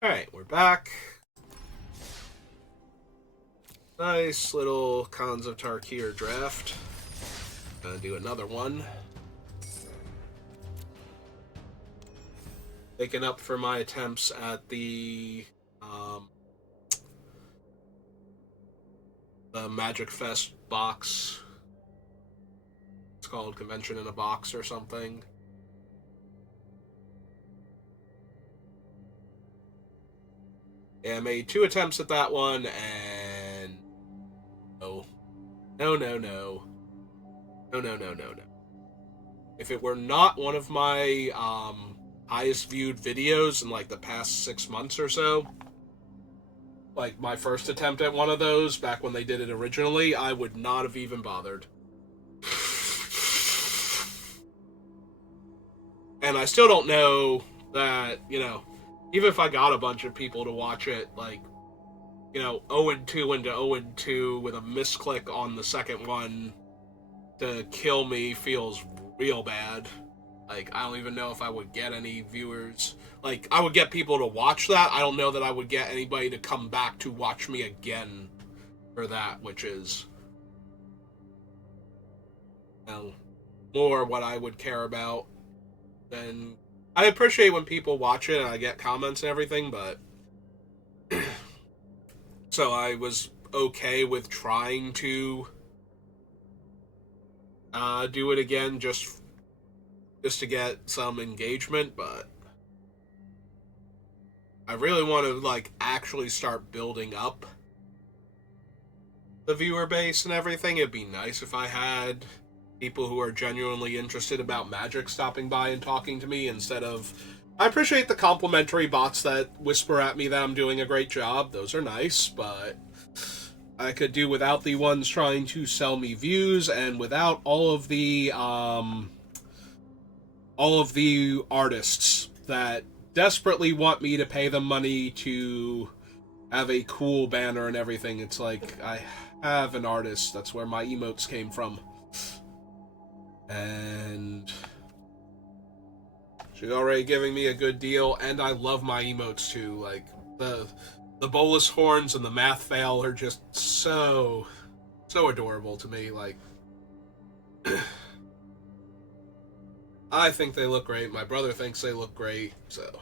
Alright, we're back. Nice little Cons of Tarkir draft. Gonna do another one. Making up for my attempts at um, the Magic Fest box. It's called Convention in a Box or something. Yeah, I made 2 attempts at that one, and no. No, no, no. No, no, no, no, no. If it were not one of my highest viewed videos in like the past 6 months or so, like my first attempt at one of those back when they did it originally, I would not have even bothered. And I still don't know that, even if I got a bunch of people to watch it, like, 0 and 2 into 0 and 2 with a misclick on the second one to kill me feels real bad. Like, I don't even know if I would get any viewers. Like, I would get people to watch that. I don't know that I would get anybody to come back to watch me again for that, which is, you know, more what I would care about than. I appreciate when people watch it and I get comments and everything, but. So I was okay with trying to do it again just to get some engagement, but I really want to like actually start building up the viewer base and everything. It'd be nice if I had people who are genuinely interested about Magic stopping by and talking to me instead of. I appreciate the complimentary bots that whisper at me that I'm doing a great job. Those are nice, but I could do without the ones trying to sell me views and without all of the artists that desperately want me to pay them money to have a cool banner and everything. It's like I have an artist. That's where my emotes came from. And she's already giving me a good deal, and I love my emotes too. Like the bolus horns and the math fail are just so adorable to me. Like I think they look great. My brother thinks they look great. So if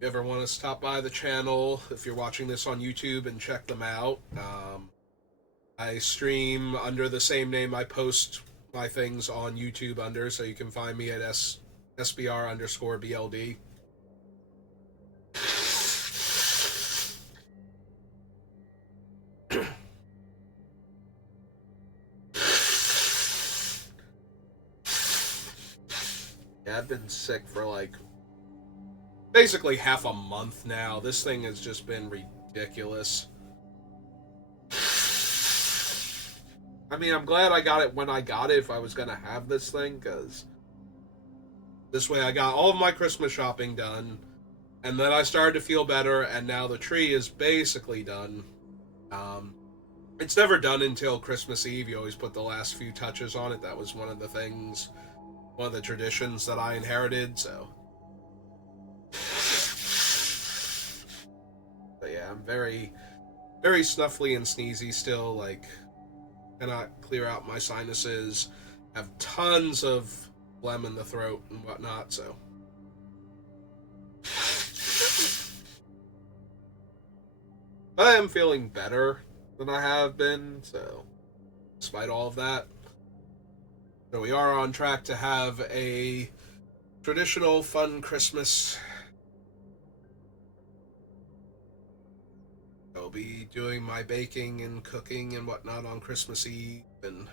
you ever want to stop by the channel, if you're watching this on YouTube, and check them out. I stream under the same name I post my things on YouTube under, so you can find me at SBR underscore BLD. Yeah, I've been sick for like basically half a month now. This thing has just been ridiculous. I mean, I'm glad I got it when I got it if I was going to have this thing, because this way I got all of my Christmas shopping done, and then I started to feel better, and now the tree is basically done. Um, it's never done until Christmas Eve. You always put the last few touches on it. That was one of the things, one of the traditions that I inherited, so. But yeah, I'm very, very snuffly and sneezy still, like, cannot clear out my sinuses, have tons of phlegm in the throat and whatnot, so. But I am feeling better than I have been, so despite all of that. So we are on track to have a traditional fun Christmas. I'll be doing my baking and cooking and whatnot on Christmas Eve, and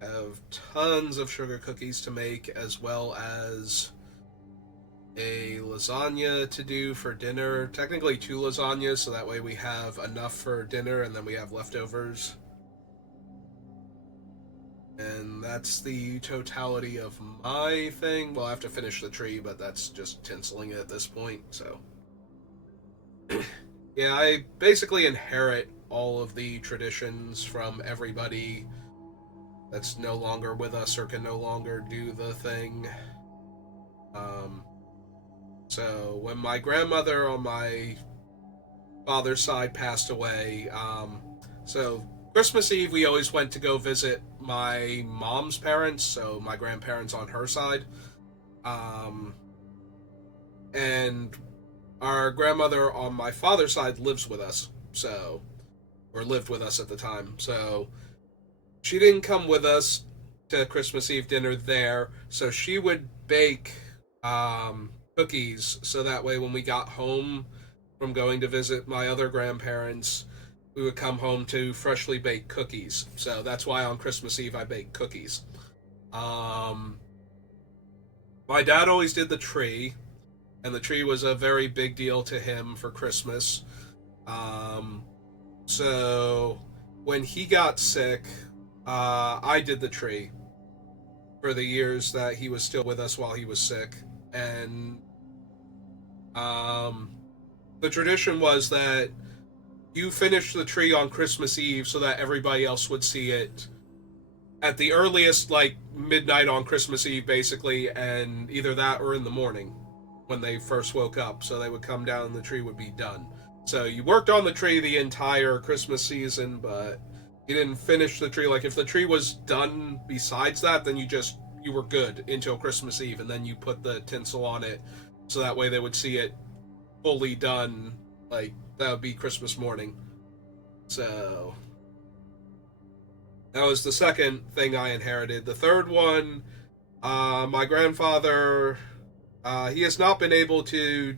have tons of sugar cookies to make, as well as a lasagna to do for dinner. Technically 2 lasagnas, so that way we have enough for dinner and then we have leftovers. And that's the totality of my thing. Well, I have to finish the tree, but that's just tinseling it at this point, so. Yeah, I basically inherit all of the traditions from everybody that's no longer with us or can no longer do the thing. So when my grandmother on my father's side passed away, so Christmas Eve we always went to go visit my mom's parents, so my grandparents on her side. Um, and our grandmother on my father's side lives with us, so, or lived with us at the time, so she didn't come with us to Christmas Eve dinner there, so she would bake cookies so that way when we got home from going to visit my other grandparents, we would come home to freshly baked cookies. So that's why on Christmas Eve I baked cookies. Um, my dad always did the tree, and the tree was a very big deal to him for Christmas. Um, so when he got sick, I did the tree for the years that he was still with us while he was sick. And the tradition was that you finish the tree on Christmas Eve so that everybody else would see it at the earliest, like midnight on Christmas Eve, basically, and either that or in the morning when they first woke up. So they would come down and the tree would be done. So you worked on the tree the entire Christmas season, but you didn't finish the tree. Like if the tree was done besides that, then you were good until Christmas Eve, and then you put the tinsel on it so that way they would see it fully done. Like that would be Christmas morning. So that was the second thing I inherited. The third one, my grandfather, he has not been able to.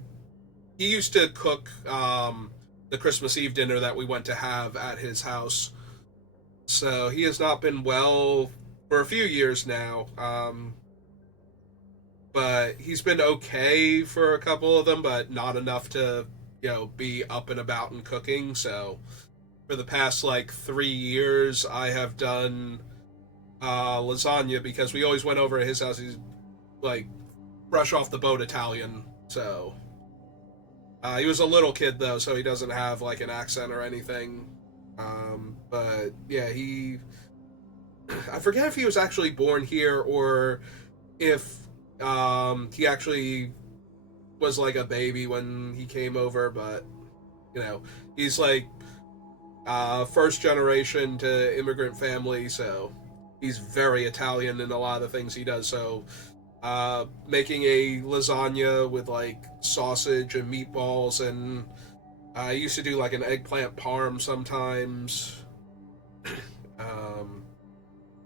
He used to cook the Christmas Eve dinner that we went to have at his house. So he has not been well for a few years now. But he's been okay for a couple of them, but not enough to, be up and about and cooking. So for the past like 3 years, I have done lasagna because we always went over to his house. He's like fresh off the boat Italian, so he was a little kid though, so he doesn't have like an accent or anything. But yeah, I forget if he was actually born here or if he actually was like a baby when he came over, but he's like first generation to immigrant family, so he's very Italian in a lot of the things he does. So making a lasagna with like sausage and meatballs, and I used to do like an eggplant parm sometimes.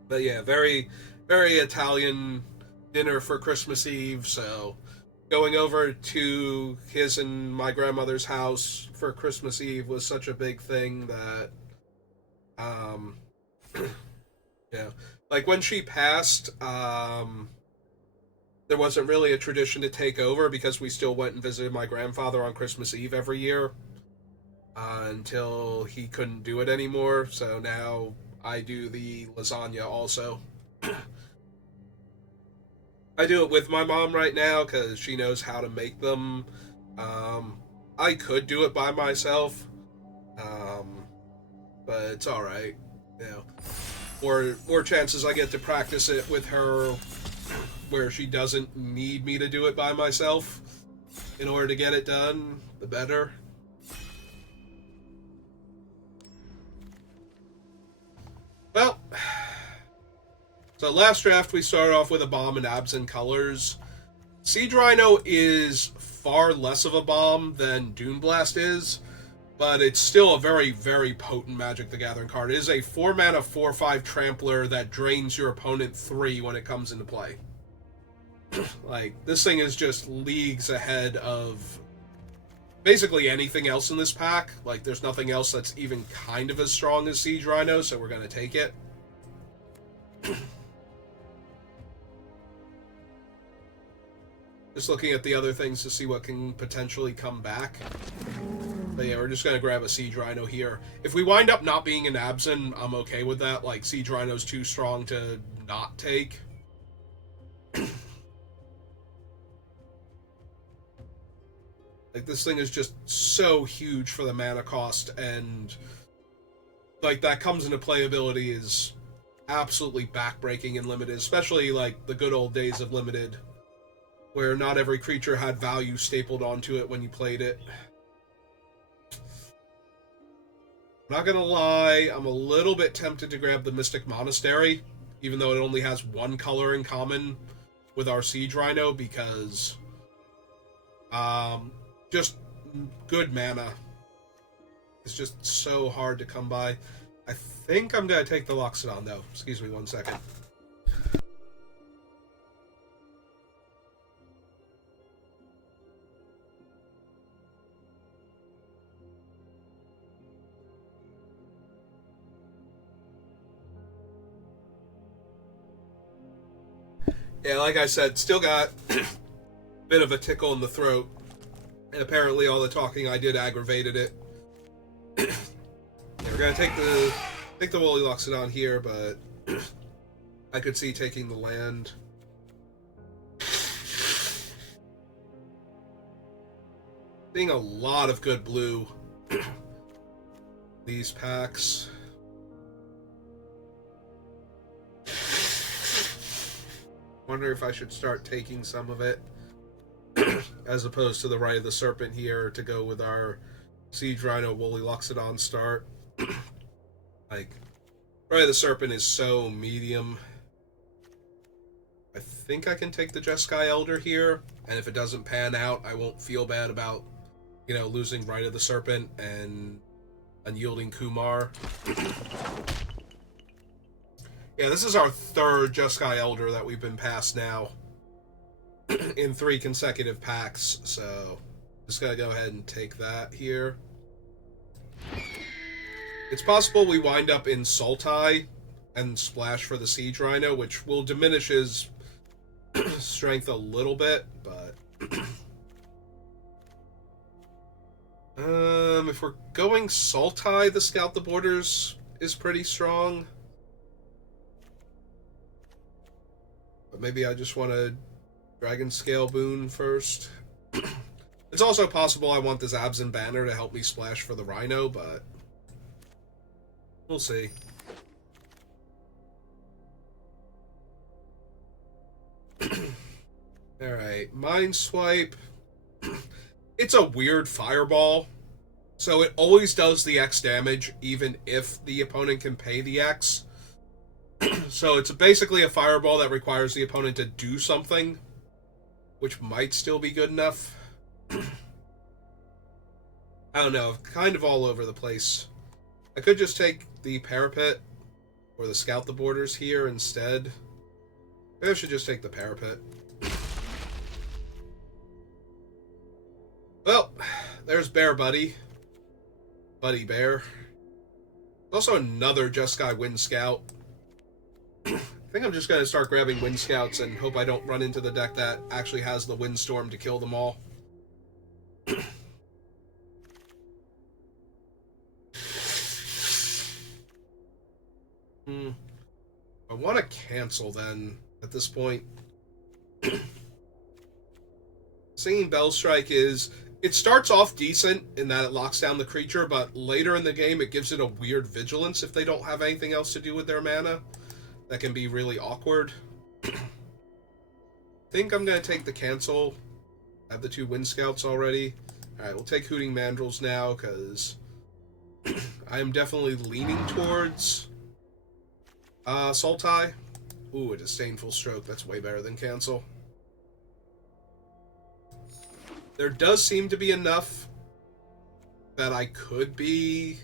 But yeah, very, very Italian dinner for Christmas Eve. So going over to his and my grandmother's house for Christmas Eve was such a big thing that, yeah, like when she passed, there wasn't really a tradition to take over because we still went and visited my grandfather on Christmas Eve every year until he couldn't do it anymore. So now I do the lasagna also. I do it with my mom right now because she knows how to make them. I could do it by myself, but it's all right. More chances I get to practice it with her, where she doesn't need me to do it by myself in order to get it done, the better. Well, so last draft we started off with a bomb and Absent Colors. Siege Rhino is far less of a bomb than Dune Blast is, but it's still a very, very potent Magic the Gathering card. It is a 4-mana 4/5 Trampler that drains your opponent 3 when it comes into play. Like, this thing is just leagues ahead of basically anything else in this pack. Like, there's nothing else that's even kind of as strong as Siege Rhino, so we're going to take it. Just looking at the other things to see what can potentially come back. But yeah, we're just going to grab a Siege Rhino here. If we wind up not being an Absent, I'm okay with that. Like, Siege Rhino's too strong to not take. Like, this thing is just so huge for the mana cost, and like, that comes into playability is absolutely backbreaking in Limited, especially like the good old days of Limited, where not every creature had value stapled onto it when you played it. Not gonna lie, I'm a little bit tempted to grab the Mystic Monastery, even though it only has one color in common with our Siege Rhino, because just good mana is just so hard to come by. I think I'm gonna take the Loxodon though. Excuse me 1 second. Yeah, like I said, still got a bit of a tickle in the throat. And apparently all the talking I did aggravated it. Yeah, we're gonna take the Woolly Loxodon here, but I could see taking the land. Seeing a lot of good blue. These packs. Wonder if I should start taking some of it as opposed to the Rite of the Serpent here to go with our Siege Rhino Woolly Loxodon start. Like, Rite of the Serpent is so medium. I think I can take the Jeskai Elder here, and if it doesn't pan out, I won't feel bad about, you know, losing Rite of the Serpent and Unyielding Kumar. Yeah, this is our third Jeskai Elder that we've been past now in 3 consecutive packs, so just gotta go ahead and take that here. It's possible we wind up in Sultai and splash for the Siege Rhino, which will diminish his strength a little bit, but if we're going Sultai, the Scout the Borders is pretty strong. But maybe I just want a Dragon Scale Boon first. It's also possible I want this Absent Banner to help me splash for the Rhino, but we'll see. Alright, Mind Swipe. It's a weird fireball, so it always does the X damage, even if the opponent can pay the X. So it's basically a fireball that requires the opponent to do something, which might still be good enough. I don't know, kind of all over the place. I could just take the Parapet or the Scout the Borders here instead. Maybe I should just take the Parapet. Well, there's Bear Buddy. Buddy Bear. Also another Jeskai Wind Scout. I think I'm just going to start grabbing Wind Scouts and hope I don't run into the deck that actually has the Windstorm to kill them all. I want to cancel then at this point. Singing Bell Strike is... It starts off decent in that it locks down the creature, but later in the game it gives it a weird vigilance if they don't have anything else to do with their mana. That can be really awkward. I think I'm going to take the cancel. I have the 2 Wind Scouts already. Alright, we'll take Hooting Mandrills now, because I am definitely leaning towards Sultai. Ooh, a Disdainful Stroke. That's way better than cancel. There does seem to be enough that I could be...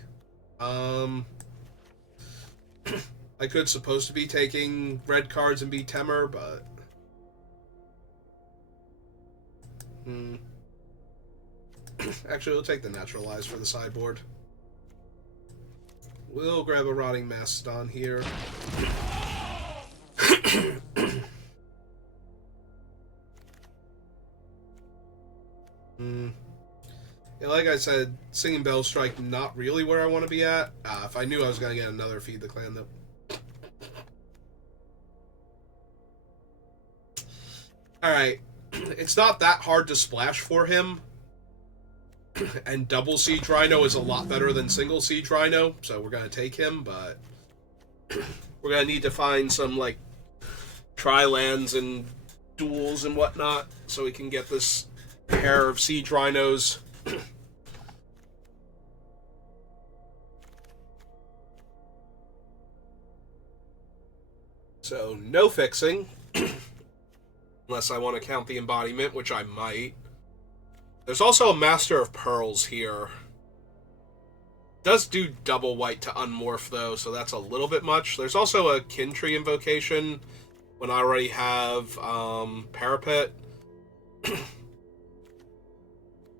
I could supposed to be taking red cards and be Temur, but... Actually, we'll take the Naturalize for the sideboard. We'll grab a Rotting Mastodon here. Yeah, like I said, Singing Bell Strike, not really where I want to be at. If I knew I was going to get another Feed the Clan, though. Alright, it's not that hard to splash for him. And double Siege Rhino is a lot better than single Siege Rhino, so we're going to take him, but we're We're gonna need to find some, like, tri-lands and duels and whatnot so we can get this pair of siege rhinos. So, no fixing. Unless I want to count the embodiment, which I might. There's also a Master of Pearls here. Does do double white to unmorph, though, so that's a little bit much. There's also a Kin Tree invocation when I already have Parapet.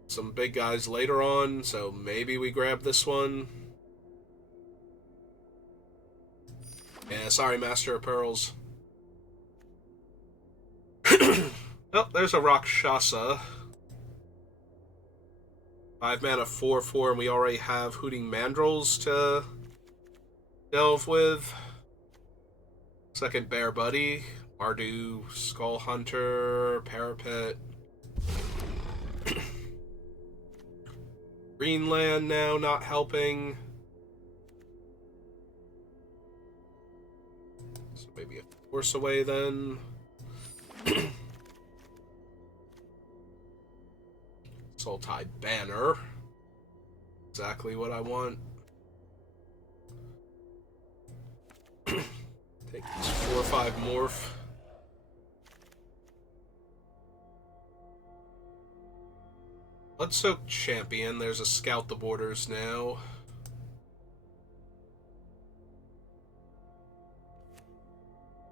Some big guys later on, so maybe we grab this one. Yeah, sorry, Master of Pearls. Oh, there's a Rakshasa. 5 mana, 4/4, and we already have Hooting Mandrills to delve with. Second Bear Buddy, Mardu, Skull Hunter, Parapet. Greenland now not helping. So maybe a Force Away then. Soul-Tide Banner. Exactly what I want. Take these 4 or 5 morph. Bloodsoaked Champion. There's a Scout the Borders now.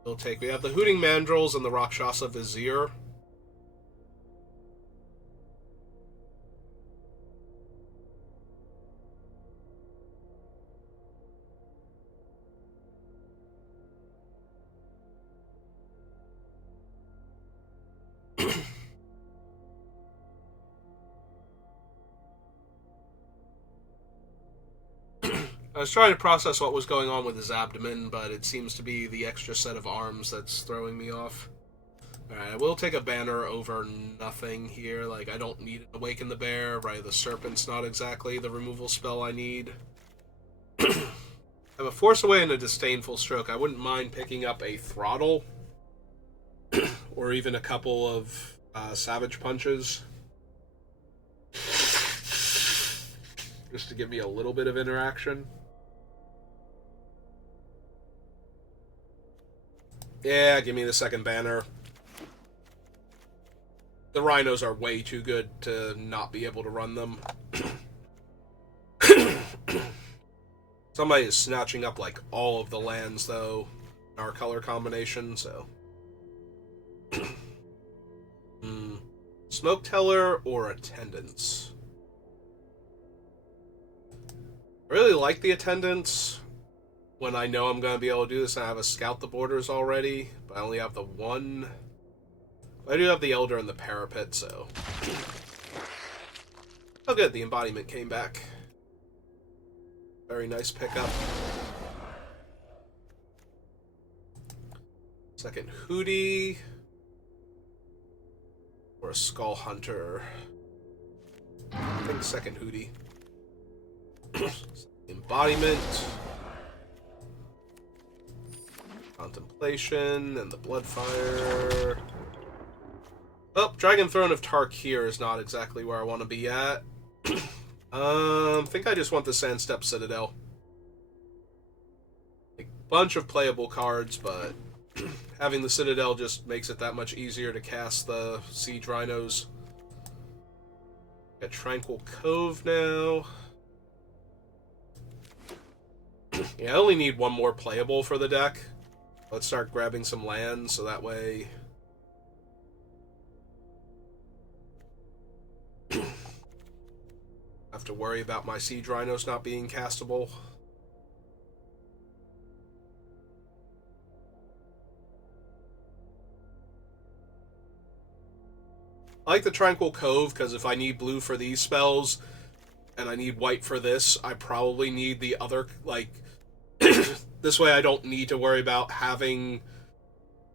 We'll take. We have the Hooting Mandrills and the Rakshasa Vizier. I was trying to process what was going on with his abdomen, but it seems to be the extra set of arms that's throwing me off. Alright, I will take a banner over nothing here. Like, I don't need to Awaken the Bear, right? The Serpent's not exactly the removal spell I need. I have a Force Away and a Disdainful Stroke. I wouldn't mind picking up a Throttle. Or even a couple of Savage Punches. Just to give me a little bit of interaction. Yeah, give me the second banner. The rhinos are way too good to not be able to run them. Somebody is snatching up, like, all of the lands, though, in our color combination, so... Smoke Teller or Attendance? I really like the Attendance when I know I'm going to be able to do this. I have a Scout the Borders already, but I only have the one. I do have the Elder and the Parapet, so... Oh good, the Embodiment came back. Very nice pickup. Second Hootie. Or a Skull Hunter. I think second Hootie. Embodiment. Contemplation and the Bloodfire. Oh, Dragon Throne of Tarkir is not exactly where I want to be at. I think I just want the Sandstep Citadel. A bunch of playable cards, but having the Citadel just makes it that much easier to cast the Siege Rhinos. Got Tranquil Cove now. Yeah, I only need one more playable for the deck. Let's start grabbing some lands, so that way... I have to worry about my Siege Rhinos not being castable. I like the Tranquil Cove, because if I need blue for these spells, and I need white for this, I probably need the other, like... This way I don't need to worry about having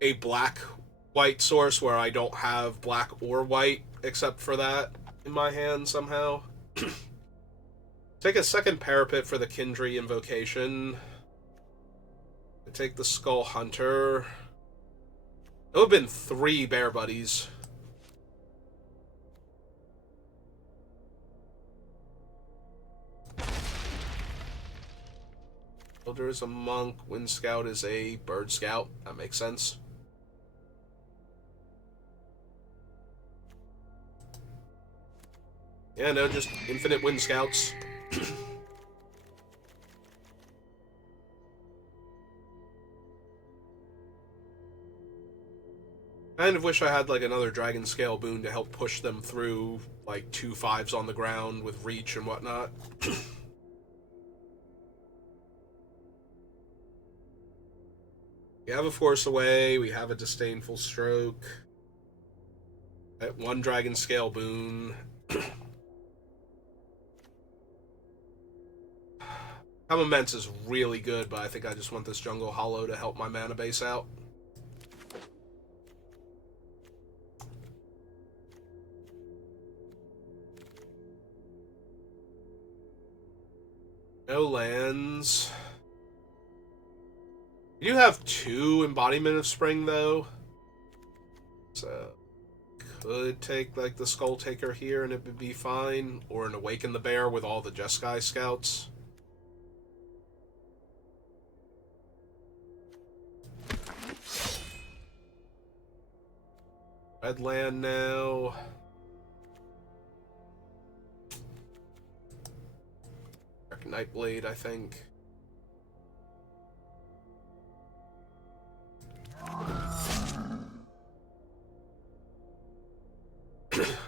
a black-white source where I don't have black or white, except for that, in my hand somehow. Take a second Parapet for the Kin Tree invocation. I take the Skull Hunter. It would have been 3 bear buddies. Builder is a monk. Wind Scout is a bird scout. That makes sense. Yeah, no, just infinite Wind Scouts. Kind of wish I had like another Dragon Scale boon to help push them through like 2 5s on the ground with reach and whatnot. We have a Force Away, we have a Disdainful Stroke. That 1 Dragon Scale boon. Come Immense is really good, but I think I just want this Jungle Hollow to help my mana base out. No lands. You do have 2 Embodiment of Spring, though. So, could take, like, the Skull Taker here and it would be fine. Or an Awaken the Bear with all the Jeskai Scouts. Red land now. Nightblade, I think.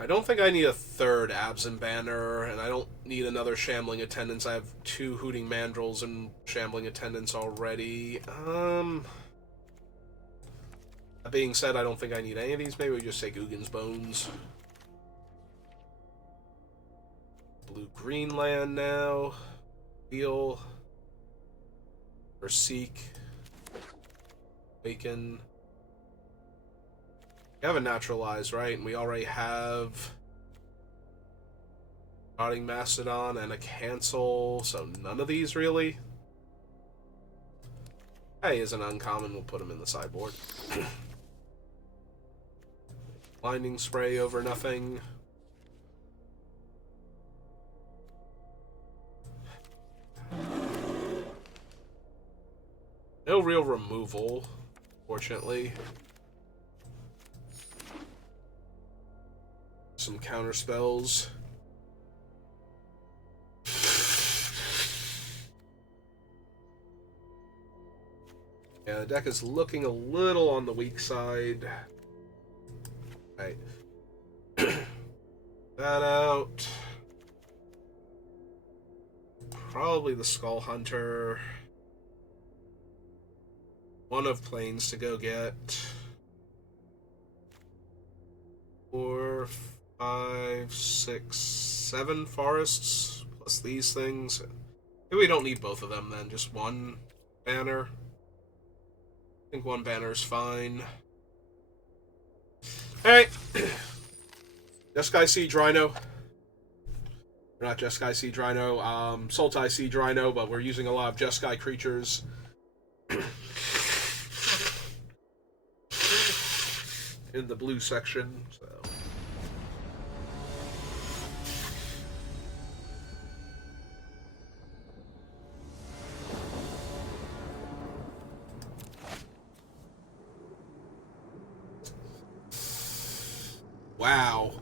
I don't think I need a 3rd Absent Banner, and I don't need another Shambling Attendants. I have 2 Hooting Mandrills and Shambling Attendants already. That being said, I don't think I need any of these. Maybe we just say Guggen's Bones. Blue-green land now. Heal. Or Seek. Awaken. We have a Naturalize, right? And we already have Rotting Mastodon and a Cancel, so none of these really. Hey, is an uncommon, we'll put him in the sideboard. Blinding Spray over nothing. No real removal, fortunately. Some counter spells. Yeah, the deck is looking a little on the weak side. Right. That out. Probably the Skull Hunter. 1 of Plains to go get. 4, 5, 6, 7 forests, plus these things. Maybe we don't need both of them then, just 1 banner. I think 1 banner is fine. Alright. Jeskai Siege Rhino. Or not Jeskai Siege Rhino, Sultai Siege Rhino, but we're using a lot of Jeskai creatures. In the blue section, so. Wow.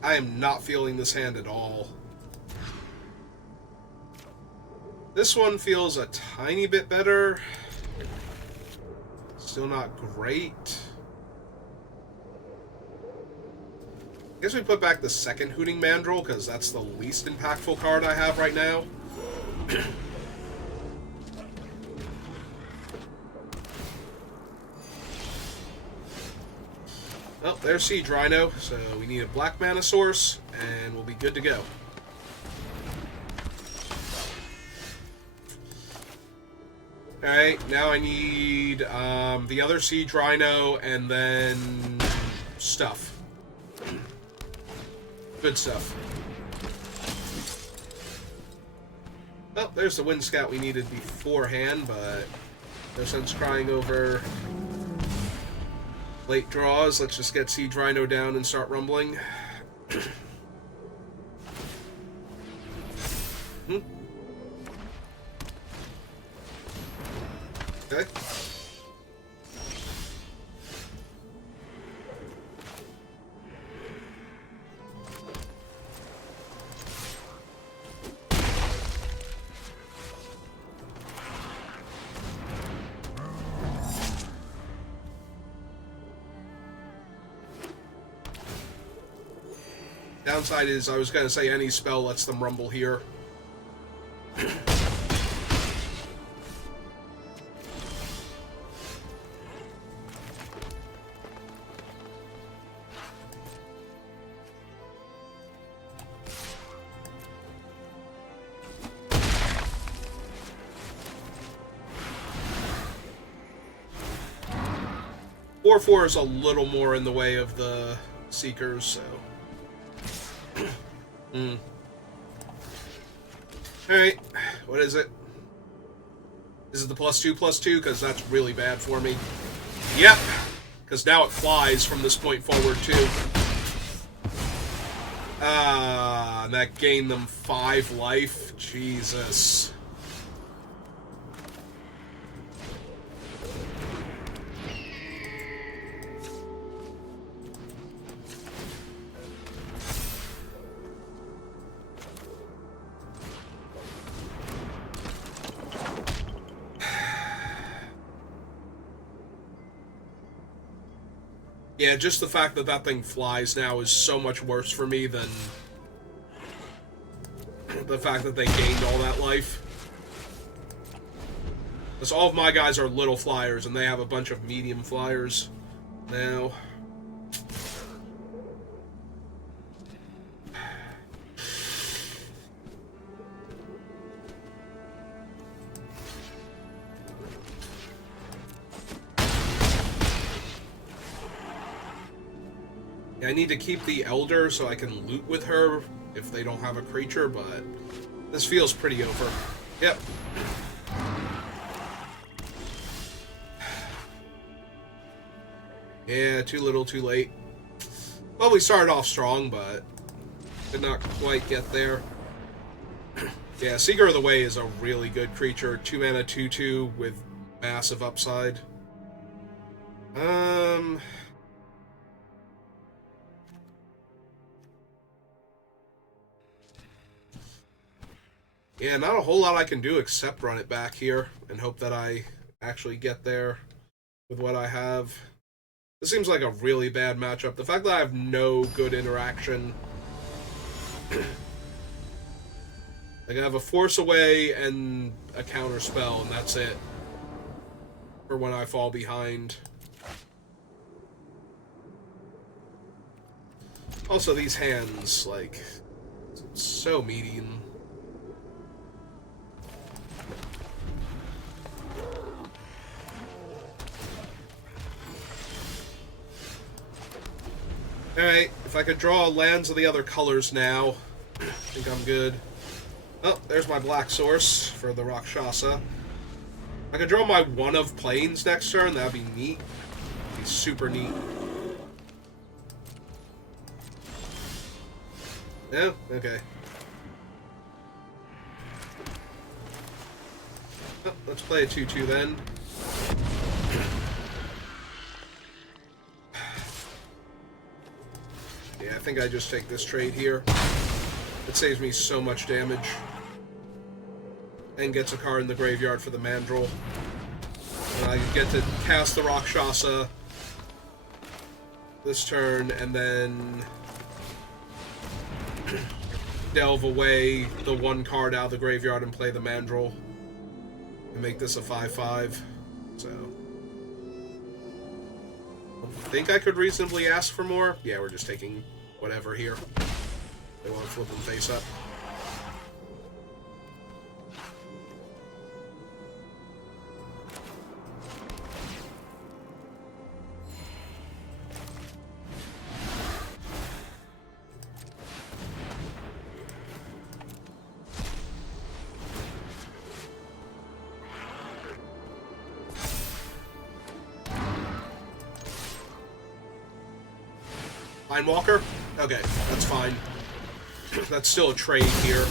I am not feeling this hand at all. This one feels a tiny bit better. Still not great. I guess we put back the 2nd Hooting Mandrill, because that's the least impactful card I have right now. Oh, there's Siege Rhino, so we need a black mana source, and we'll be good to go. Alright, now I need the other Siege Rhino, and then stuff. Good stuff. Oh, there's the Wind Scout we needed beforehand, but no sense crying over late draws. Let's just get Siege Rhino down and start rumbling. Okay. Downside is, I was going to say any spell lets them rumble here. 4/4 is a little more in the way of the Seekers, so... Alright, what is it? Is it the +2/+2? Because that's really bad for me. Yep, because now it flies from this point forward, too. And that gained them 5 life. Jesus. Yeah, just the fact that that thing flies now is so much worse for me than the fact that they gained all that life. Because all of my guys are little flyers, and they have a bunch of medium flyers now. I need to keep the Elder so I can loot with her if they don't have a creature, but this feels pretty over. Yep. Yeah, too little, too late. Well, we started off strong, but did not quite get there. Yeah, Seeker of the Way is a really good creature. 2 mana, 2/2 with massive upside. Yeah, not a whole lot I can do except run it back here and hope that I actually get there with what I have. This seems like a really bad matchup. The fact that I have no good interaction. Like, I have a Force Away and a counter spell, and that's it. For when I fall behind. Also, these hands, like, so medium. Alright, if I could draw lands of the other colors now, I think I'm good. Oh, there's my black source for the Rakshasa. I could draw my one of planes next turn, that'd be neat. That'd be super neat. Yeah, okay. Oh, let's play a 2/2 then. Yeah, I think I just take this trade here. It saves me so much damage. And gets a card in the graveyard for the Mandrill. And I get to cast the Rakshasa this turn, and then delve away the one card out of the graveyard and play the Mandrill. And make this a 5/5. So... I think I could reasonably ask for more. Yeah, we're just taking whatever here. They want to flip them face up. Mindwalker? Okay, that's fine. That's still a trade here.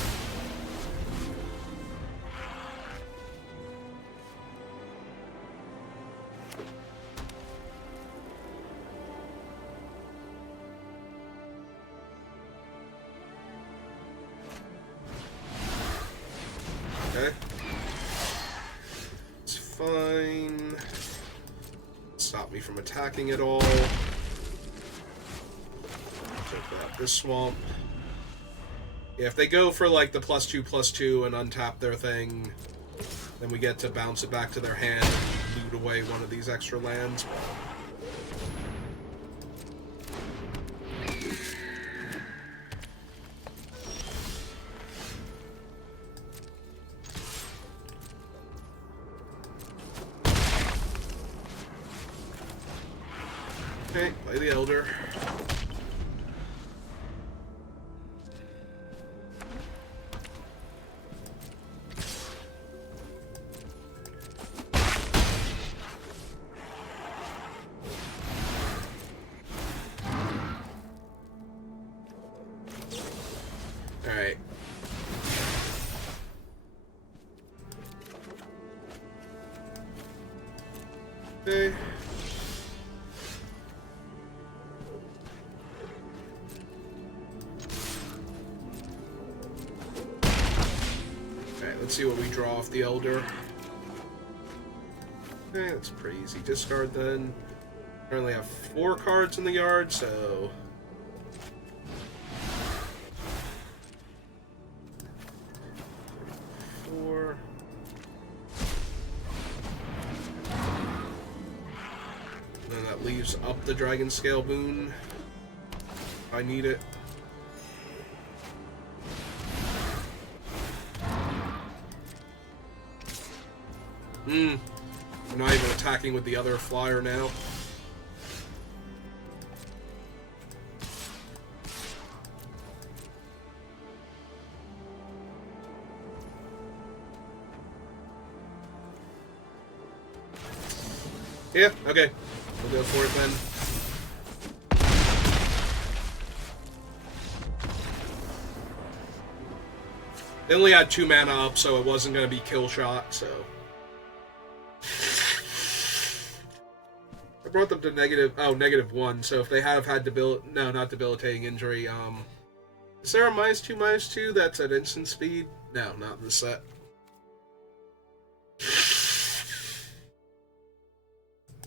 Okay. It's fine. Stop me from attacking at all. Take out this swamp. Yeah, if they go for like the +2/+2 and untap their thing, then we get to bounce it back to their hand and loot away one of these extra lands. Okay, play the Elder. Alright. Okay. Alright, let's see what we draw off the Elder. Okay, that's pretty easy. Discard then. Currently have 4 cards in the yard, so... And that leaves up the Dragon Scale Boon. If I need it. I'm not even attacking with the other flyer now. Yeah, okay. We'll go for it then. They only had 2 mana up, so it wasn't going to be kill shot, so... I brought them to -1, so if they have had not debilitating injury, is there a -2/-2 that's at instant speed? No, not in the set.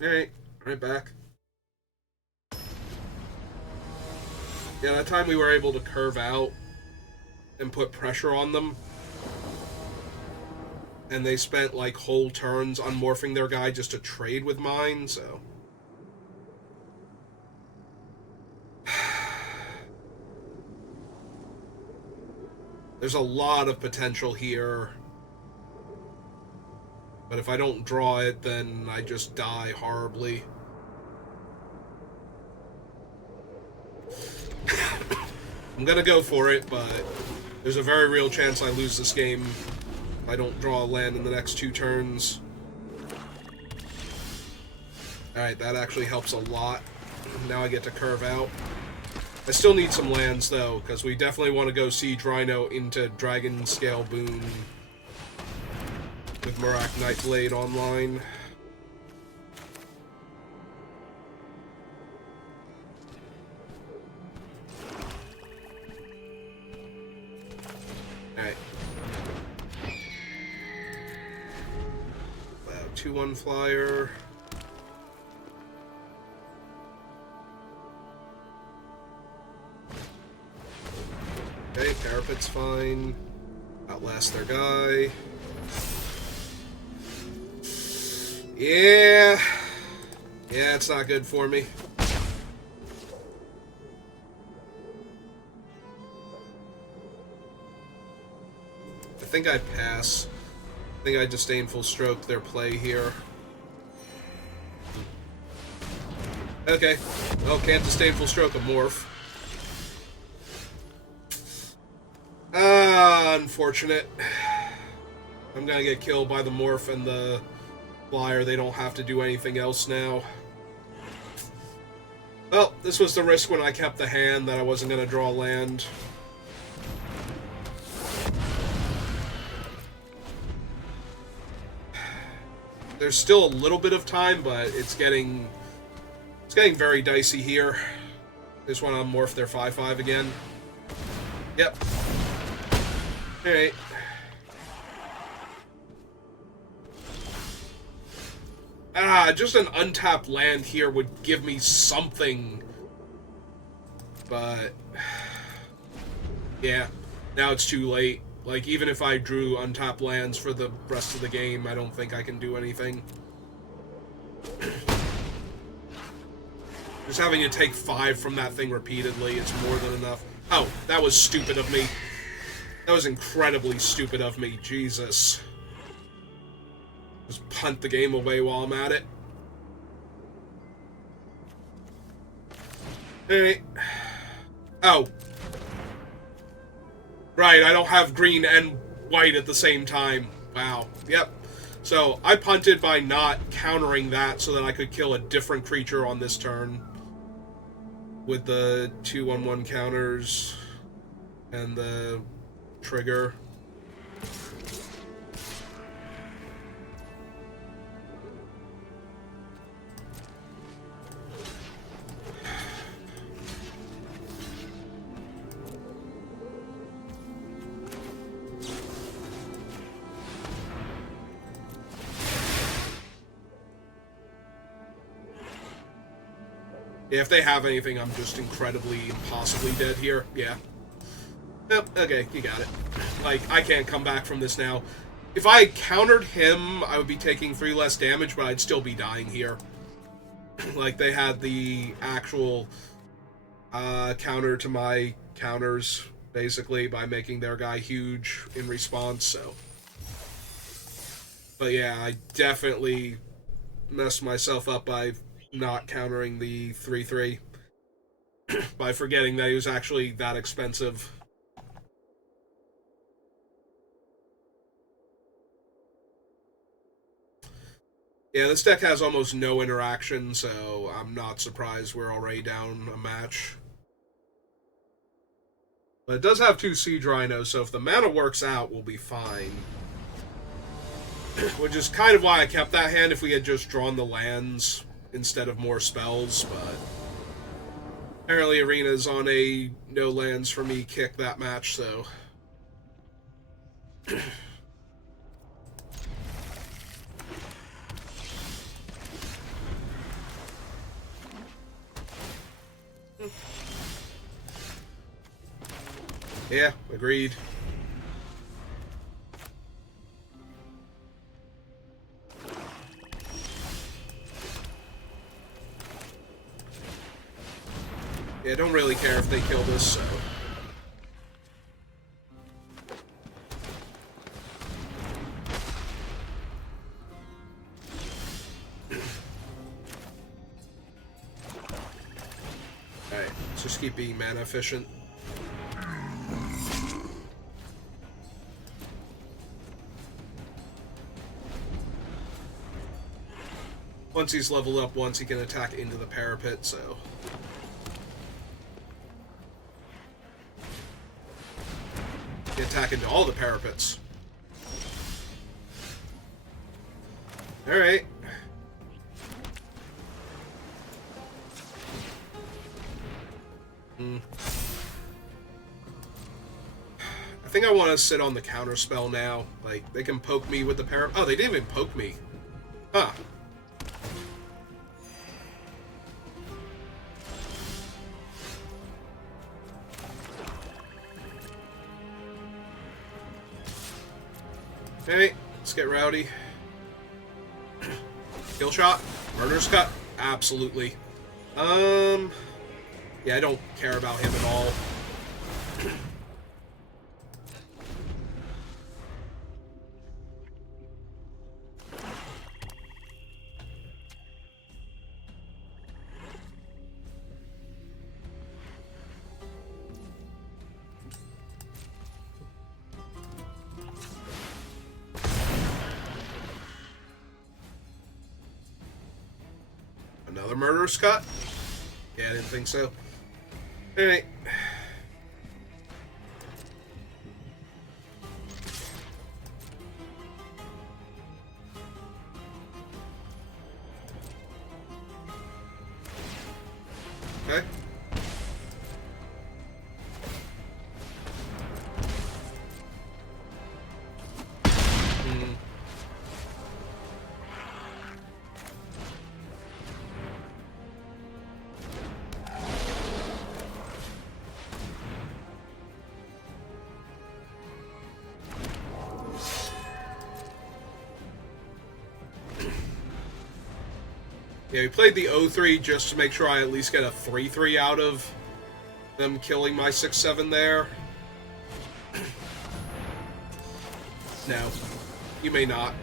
Alright, right back. Yeah, that time we were able to curve out and put pressure on them. And they spent, like, whole turns unmorphing their guy just to trade with mine, so... There's a lot of potential here. But if I don't draw it, then I just die horribly. I'm gonna go for it, but there's a very real chance I lose this game if I don't draw a land in the next 2 turns. Alright, that actually helps a lot. Now I get to curve out. I still need some lands, though, because we definitely want to go Siege Rhino into Dragon Scale Boon with Murak Nightblade online. Alright. 2/1 flyer. Okay, Parapet's fine. Outlast their guy. Yeah, it's not good for me. I think I pass. I think I Disdainful Stroke their play here. Okay. Oh, can't Disdainful Stroke a morph. Unfortunate. I'm gonna get killed by the morph and the flyer. They don't have to do anything else now. Well, this was the risk when I kept the hand that I wasn't going to draw land. There's still a little bit of time, but it's getting very dicey here. I just want to morph their 5/5 again. Yep. Alright. Just an untapped land here would give me something. But yeah, now it's too late. Like, even if I drew untapped lands for the rest of the game, I don't think I can do anything. Just having to take 5 from that thing repeatedly, it's more than enough. Oh, that was stupid of me. That was incredibly stupid of me. Jesus. Just punt the game away while I'm at it. Alright. Oh. Right, I don't have green and white at the same time. Wow. Yep. So, I punted by not countering that so that I could kill a different creature on this turn. With the 2/1/1 counters and the trigger. Yeah, if they have anything, I'm just incredibly, impossibly dead here. Yeah. Yep, okay, you got it. Like, I can't come back from this now. If I countered him, I would be taking 3 less damage, but I'd still be dying here. Like, they had the actual counter to my counters, basically, by making their guy huge in response, so. But yeah, I definitely messed myself up by not countering the 3/3 by forgetting that he was actually that expensive. Yeah, this deck has almost no interaction, so I'm not surprised we're already down a match. But it does have 2 Siege Rhinos, so if the mana works out, we'll be fine. Which is kind of why I kept that hand if we had just drawn the lands instead of more spells, but apparently Arena's on a no lands for me kick that match, so. Yeah, agreed. Yeah, don't really care if they kill this, so. Alright, let's just keep being mana efficient. Once he's leveled up once, he can attack into the parapet, so. He can attack into all the parapets. Alright. I think I want to sit on the counter spell now. Like, they can poke me with the parapet. Oh, they didn't even poke me. Huh. Okay, let's get rowdy. Kill shot? Murder's cut? Absolutely. Yeah, I don't care about him at all. Another murderous cut. Yeah, I didn't think so. Alright. Okay. Yeah, we played the 0-3 just to make sure I at least get a 3-3 out of them killing my 6-7 there. No, you may not.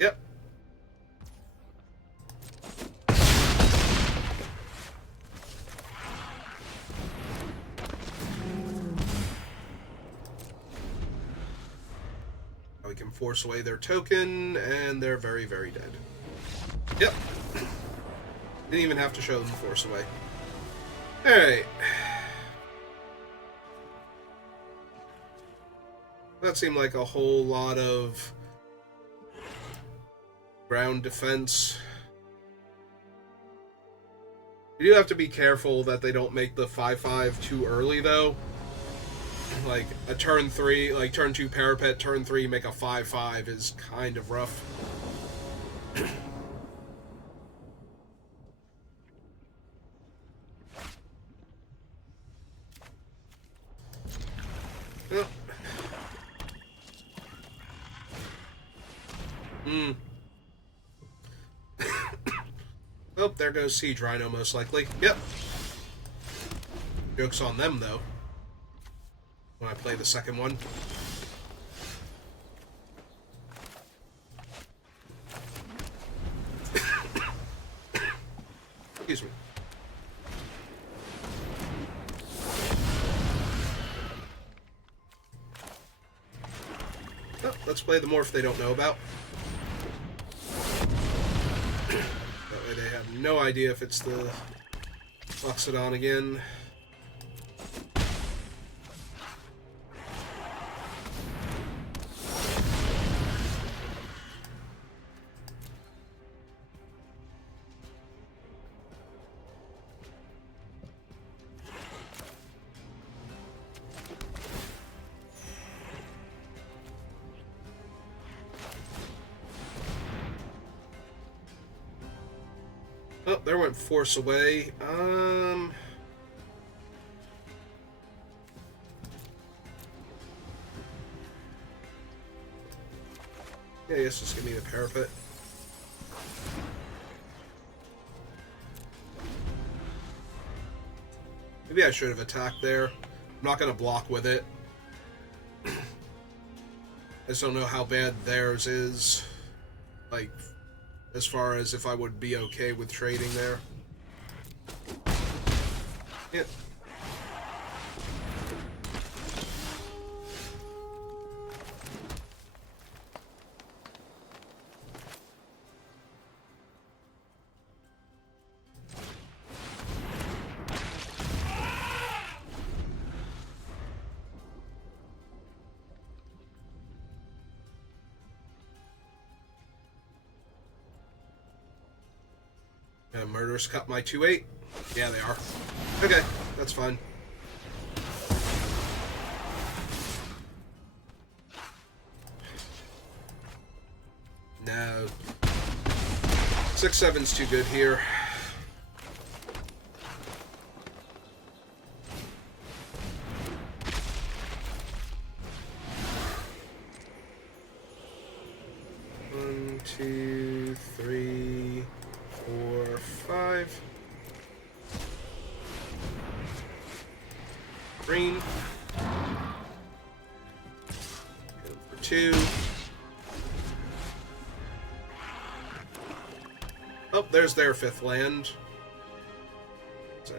Yep. We can force away their token, and they're very, very dead. Yep. Didn't even have to show them force away. Alright. That seemed like a whole lot of ground defense. You do have to be careful that they don't make the 5-5 too early, though. Like, a turn 3, like turn 2 parapet, turn 3 make a 5-5 is kind of rough. Oh. Oh, there goes Siege Rhino, most likely. Yep. Joke's on them, though. When I play the second one. Excuse me. Oh, let's play the morph they don't know about. That way they have no idea if it's the Loxodon again. Oh, there went Force away. Yeah, I guess just give me the parapet. Maybe I should have attacked there. I'm not going to block with it. I just don't know how bad theirs is. Like, as far as if I would be okay with trading there. Yeah. Murderers cut my 2-8. Yeah, they are. Okay, that's fine. No. 6-7's too good here. One, two, three, 4, 5. Green. Go for 2. Oh, there's their 5th land. So...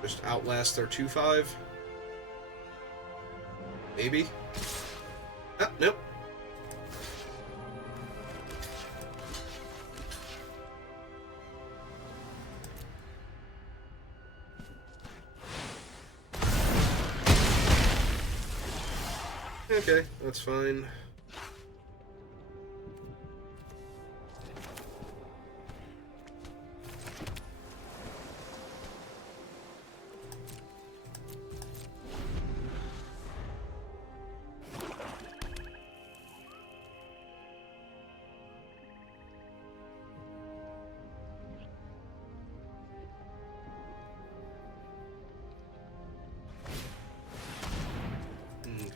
just outlast their 2/5. Maybe. Ah, nope. Okay, that's fine.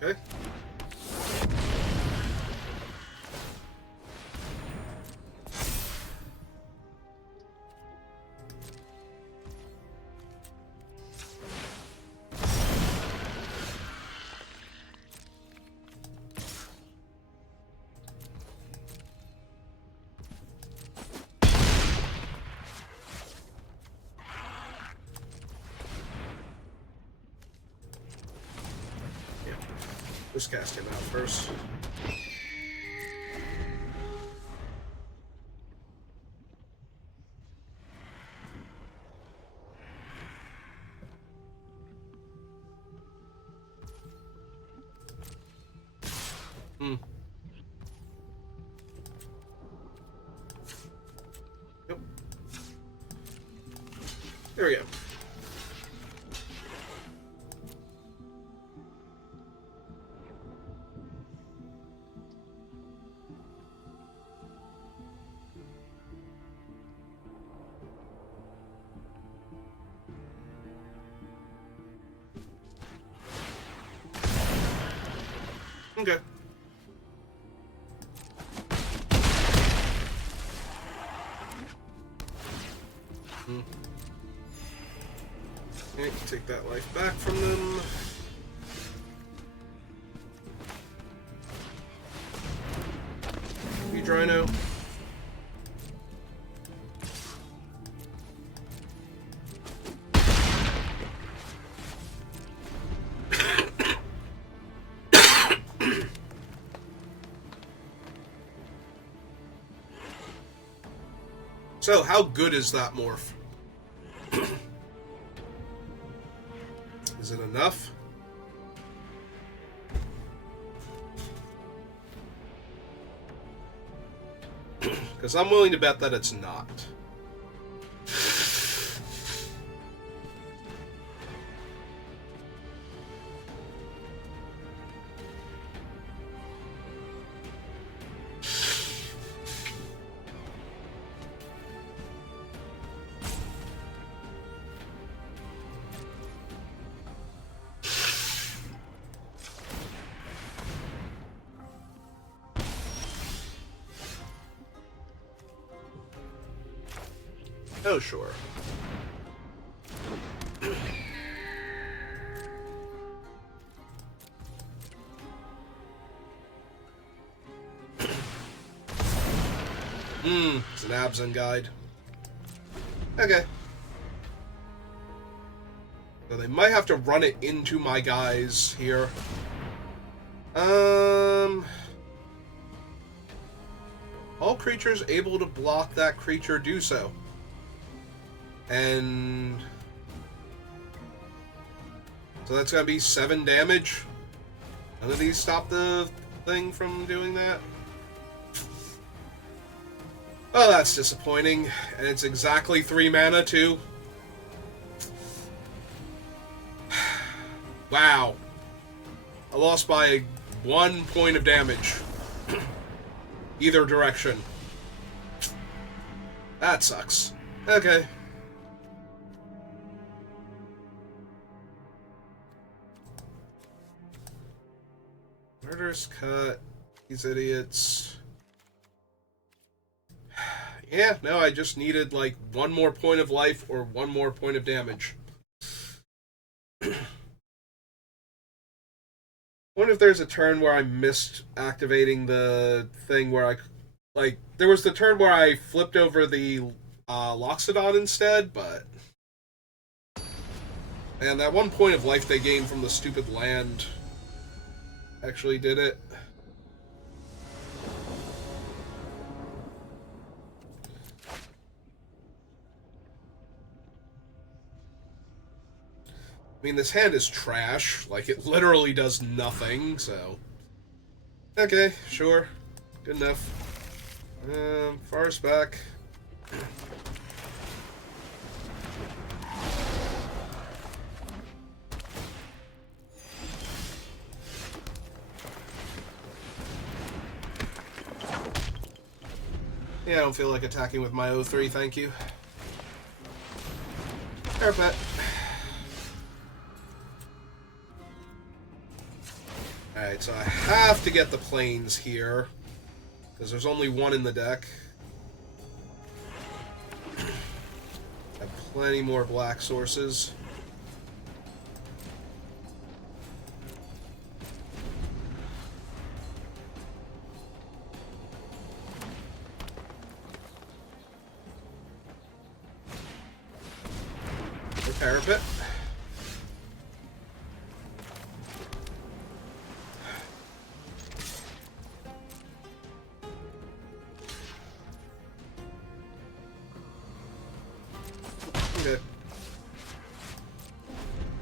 Okay. Just cast him out first. Yep. There we go. Okay. Okay, take that life back from them. Drino. So, how good is that morph? Is it enough? Because I'm willing to bet that it's not. Oh, sure. It's an Abzan guide. Okay. So they might have to run it into my guys here. All creatures able to block that creature do so. And so that's gonna be 7 damage. None of these stop the thing from doing that. Oh, that's disappointing. And it's exactly 3 mana, too. Wow. I lost by 1 point of damage. Either direction. That sucks. Okay. Murderous Cut. These idiots. Yeah, no, I just needed like 1 more point of life or 1 more point of damage. wonder if there's a turn where I missed activating the thing where I, like, there was the turn where I flipped over the Loxodon instead, but man, that one point of life they gained from the stupid land actually did it. I mean, this hand is trash. Like, it literally does nothing, so... Okay, sure. Good enough. Forest back. Yeah, I don't feel like attacking with my O3, thank you. Parapet. Alright, so I have to get the planes here, because there's only one in the deck. I have plenty more black sources. The parapet. Okay.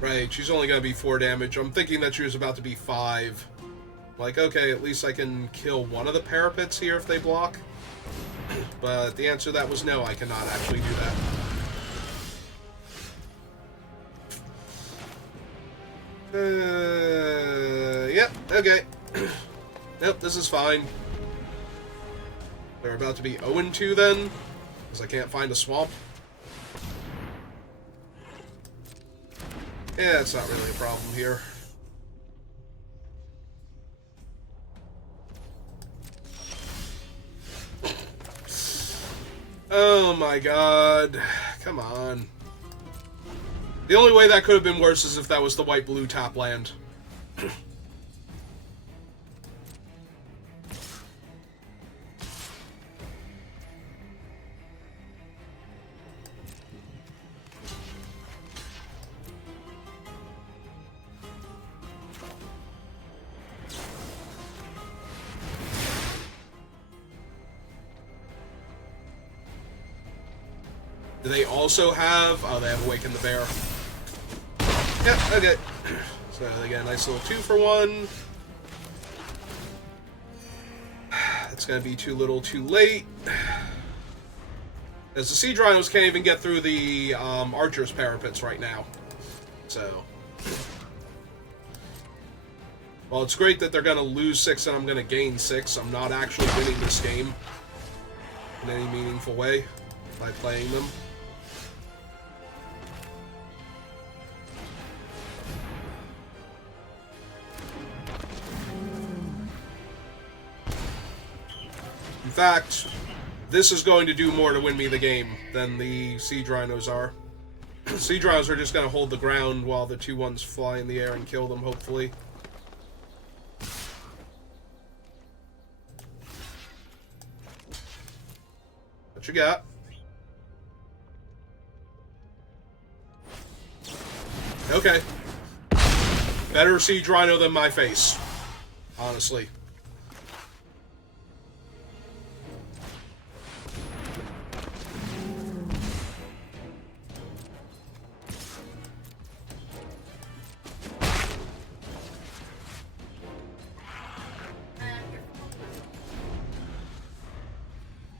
Right, she's only gonna be 4 damage. I'm thinking that she was about to be 5. Like, okay, at least I can kill one of the parapets here if they block. But the answer to that was no, I cannot actually do that. Yep, okay. Nope, this is fine. They're about to be 0-2 then, because I can't find a swamp. Yeah, it's not really a problem here. Oh my god. Come on. The only way that could have been worse is if that was the white-blue top land. Do they also have... Oh, they have Awaken the Bear. Yep, okay. So they get a nice little 2-for-1. That's going to be too little too late. As the Siege Rhinos can't even get through the Archer's parapets right now. So... Well, it's great that they're going to lose 6 and I'm going to gain 6. I'm not actually winning this game in any meaningful way by playing them. In fact, this is going to do more to win me the game than the Siege Rhinos are. Siege Rhinos are just going to hold the ground while the 2-1s fly in the air and kill them, hopefully. What you got? Okay. Better Siege Rhino than my face. Honestly.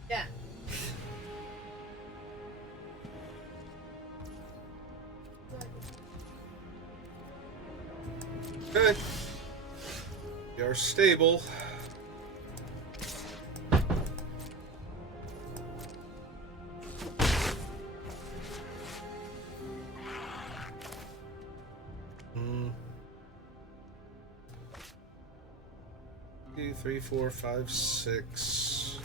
Yeah. Okay. We are stable. Two, 3, 4, 5, 6.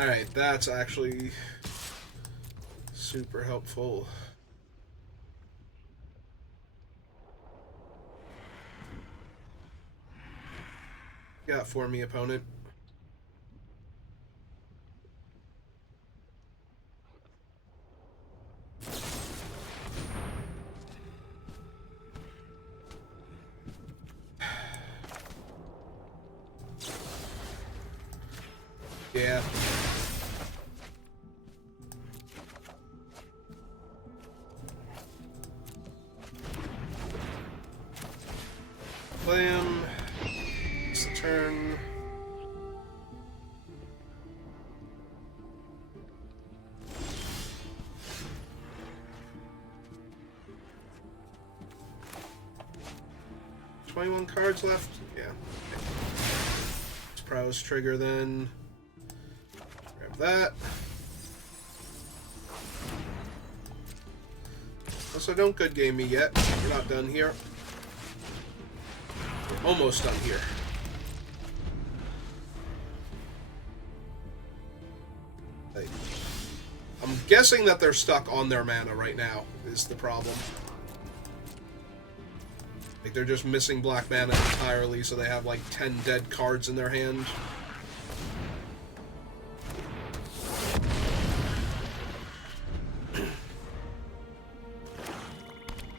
Alright, that's actually super helpful. Got for me, opponent. Yeah. Play him. It's the turn. $21 cards left? Yeah. Let's prowess trigger then. Grab that. Also, don't good game me yet. We're not done here. We're almost done here. I'm guessing that they're stuck on their mana right now, is the problem. Like, they're just missing black mana entirely, so they have like 10 dead cards in their hand.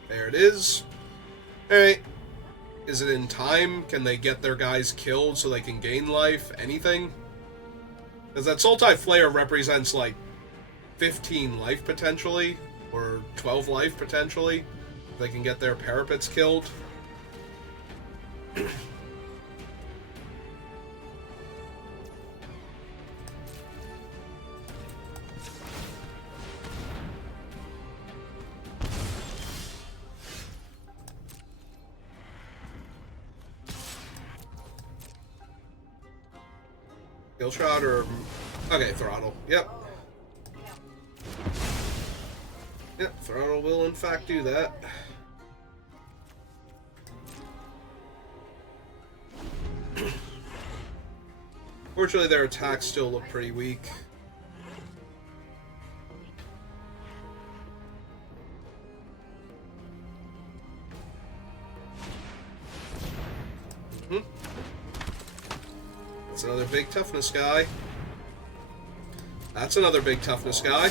There it is. Alright. Is it in time? Can they get their guys killed so they can gain life? Anything? Because that Sultai Flare represents like 15 life potentially, or 12 life potentially. They can get their parapets killed. Kill shot or... Okay, throttle. Yep. Yep, throttle will in fact do that. Fortunately, their attacks still look pretty weak. That's another big toughness guy. That's another big toughness guy.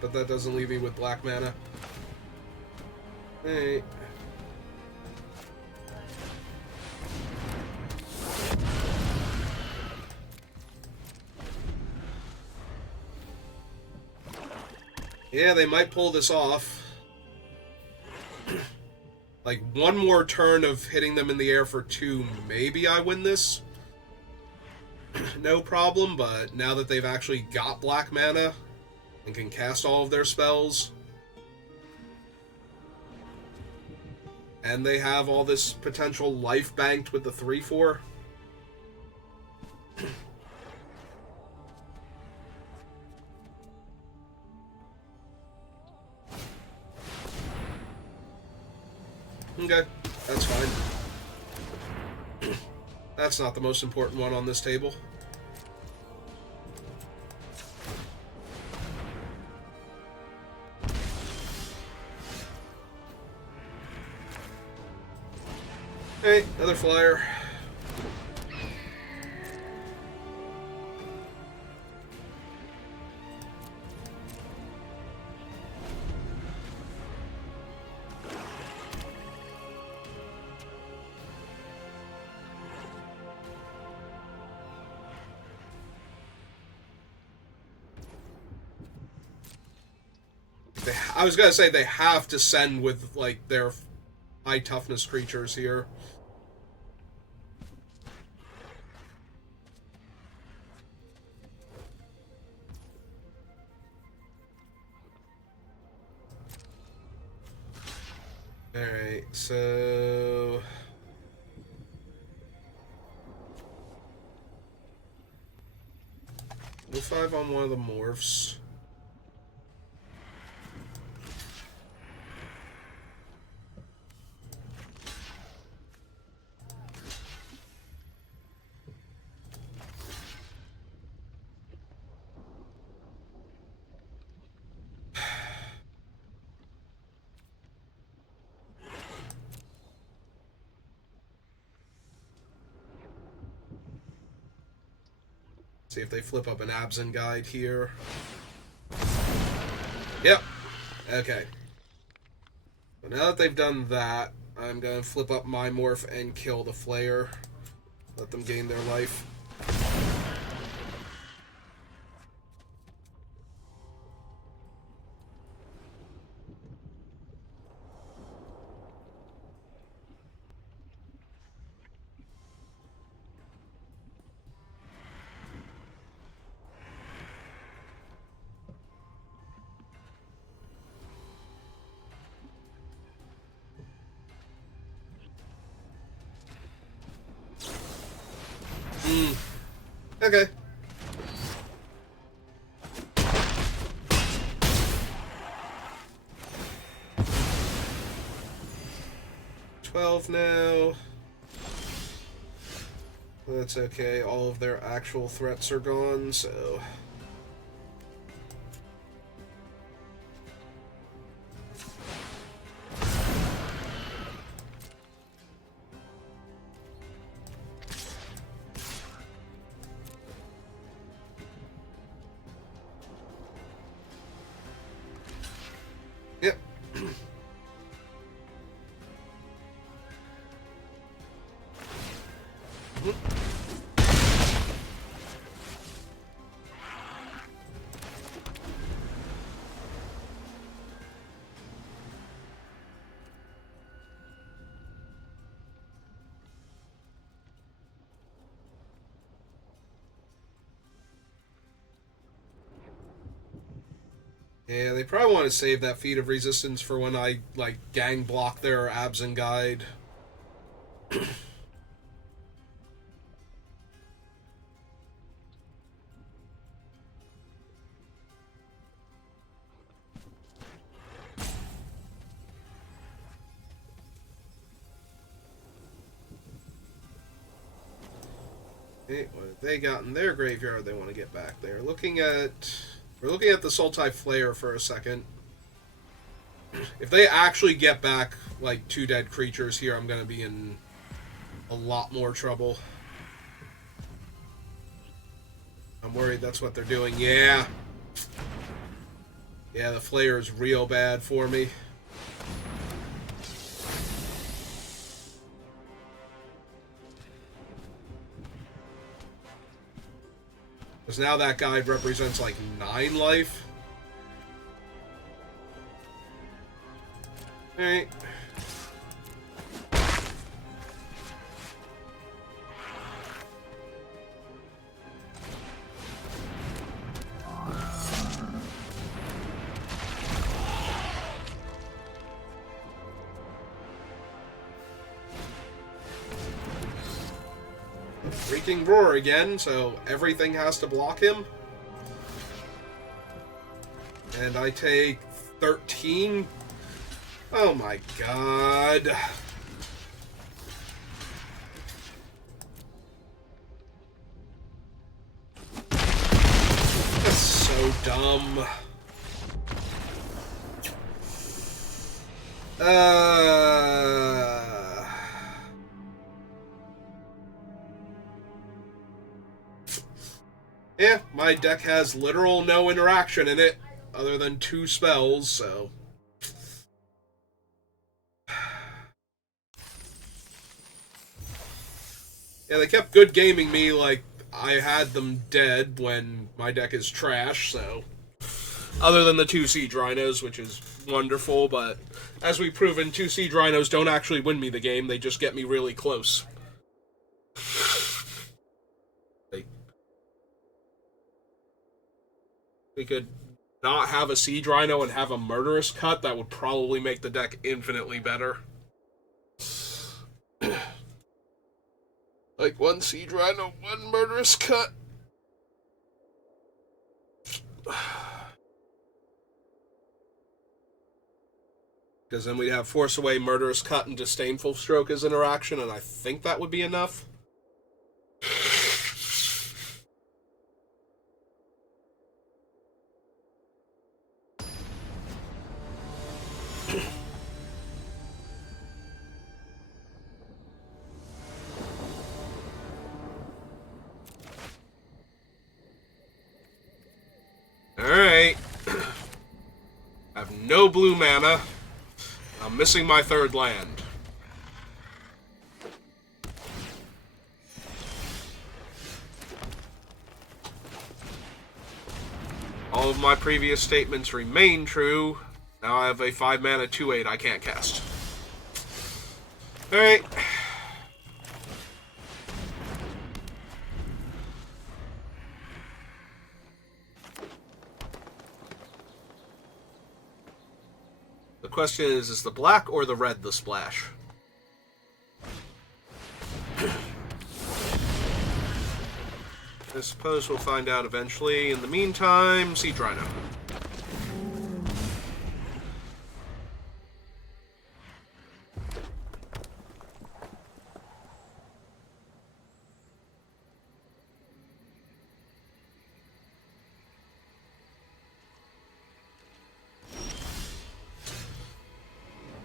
But that doesn't leave me with black mana. Hey. Yeah, they might pull this off. Like, one more turn of hitting them in the air for 2, maybe I win this. No problem, but now that they've actually got black mana and can cast all of their spells, and they have all this potential life banked with the 3/4. Okay, that's fine. That's not the most important one on this table. Hey, another flyer. I was gonna say they have to send with, like, their high toughness creatures here. Alright, so... 5 on one of the morphs. See if they flip up an Absent guide here. Yep. Okay. So now that they've done that, I'm going to flip up my morph and kill the Flayer. Let them gain their life. Okay. Now. That's okay. All of their actual threats are gone, so. Yep. Yeah, they probably want to save that feat of resistance for when I, like, gang block their Absent guide. Okay, what have they got in their graveyard they want to get back there? We're looking at the Sultai Flayer for a second. If they actually get back, like, 2 dead creatures here, I'm going to be in a lot more trouble. I'm worried that's what they're doing. Yeah. Yeah, the Flayer is real bad for me. Because now that guide represents, like, 9 life. Alright. Freaking Roar again, so everything has to block him. And I take 13. Oh my god. That's so dumb. Yeah, my deck has literal no interaction in it, other than 2 spells, so. Yeah, they kept good gaming me like I had them dead when my deck is trash, so. Other than the 2 Siege Rhinos, which is wonderful, but as we've proven, 2 Siege Rhinos don't actually win me the game, they just get me really close. We could not have a Siege Rhino and have a Murderous Cut, that would probably make the deck infinitely better. Like 1 Siege Rhino, 1 Murderous Cut. Because then we'd have Force Away, Murderous Cut, and Disdainful Stroke as interaction, and I think that would be enough. Alright. I have no blue mana. I'm missing my third land. All of my previous statements remain true. Now I have a 5 mana 2/8 I can't cast. Alright. The question is the black or the red the splash? I suppose we'll find out eventually. In the meantime, Siege Rhino.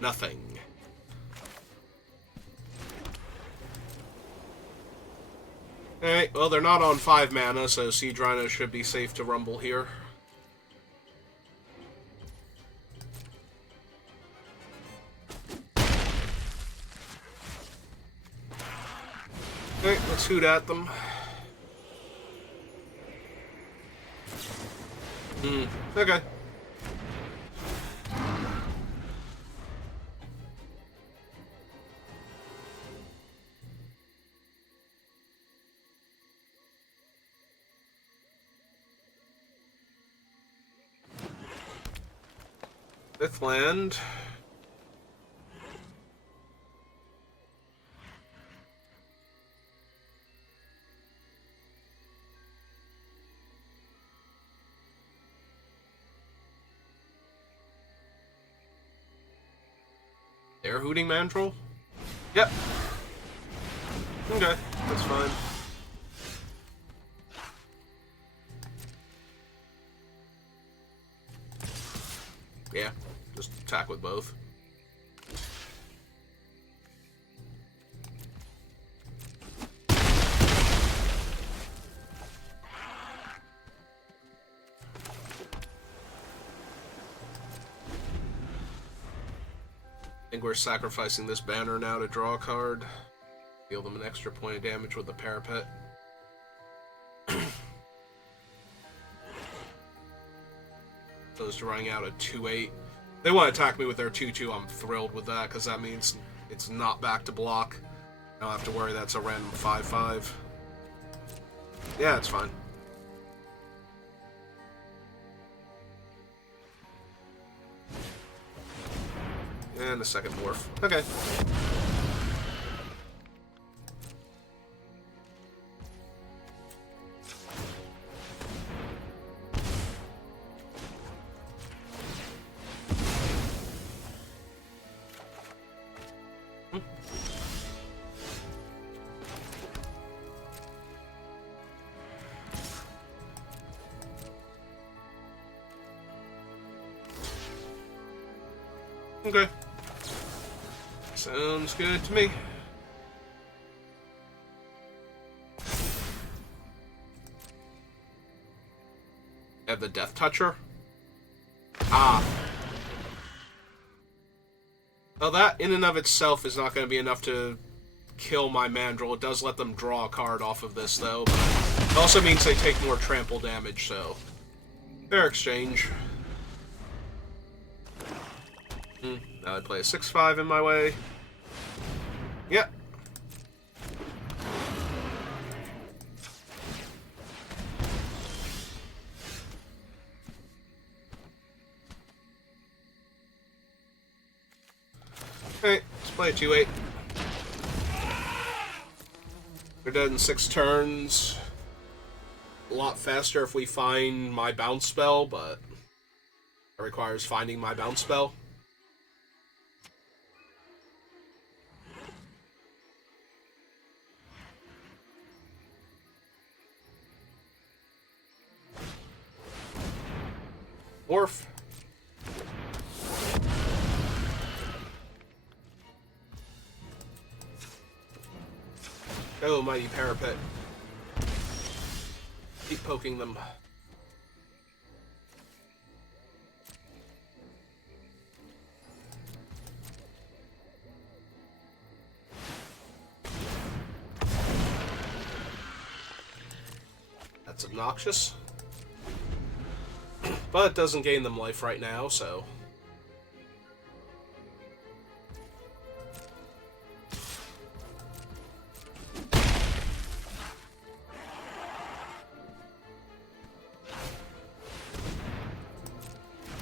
Nothing. Alright, well, they're not on 5 mana, so Siege Rhino should be safe to rumble here. Alright, let's hoot at them. Okay. Fifth land. Air Hooting Mandrill? Yep. Okay, that's fine. Yeah, just attack with both. I think we're sacrificing this banner now to draw a card. Deal them an extra point of damage with the parapet. Opposed to running out a 2/8. They want to attack me with their 2/2. I'm thrilled with that, because that means it's not back to block. I don't have to worry that's a random 5/5. Yeah, it's fine. And a second morph. Okay. Okay. Sounds good to me. Have the Death Toucher. Ah. Well, that in and of itself is not going to be enough to kill my Mandrill. It does let them draw a card off of this, though. But it also means they take more trample damage, so... Fair exchange. Now I play a 6/5 in my way. Yep. Alright, let's play a 2/8. We're dead in 6 turns. a lot faster if we find my bounce spell, but it requires finding my bounce spell. Morph. Go, mighty parapet. Keep poking them. That's obnoxious. But it doesn't gain them life right now, so...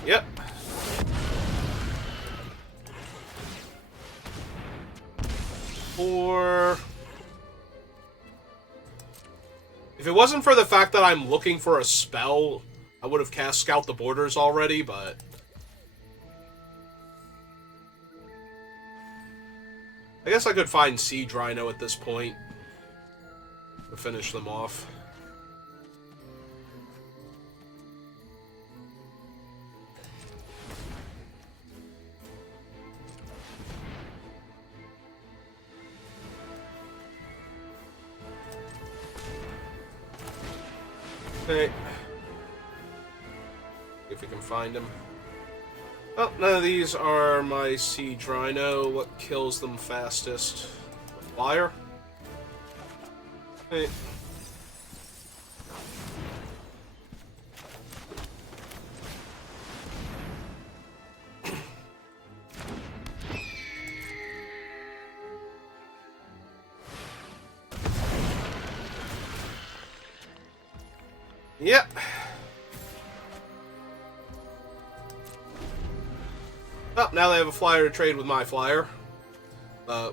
Yep. Or... If it wasn't for the fact that I'm looking for a spell, I would have cast Scout the Borders already, but... I guess I could find Siege Rhino at this point to finish them off. Okay. If we can find him. Oh, none of these are my Siege Rhino. What kills them fastest? The Flyer? Okay. Yep. Oh, now they have a flyer to trade with my flyer.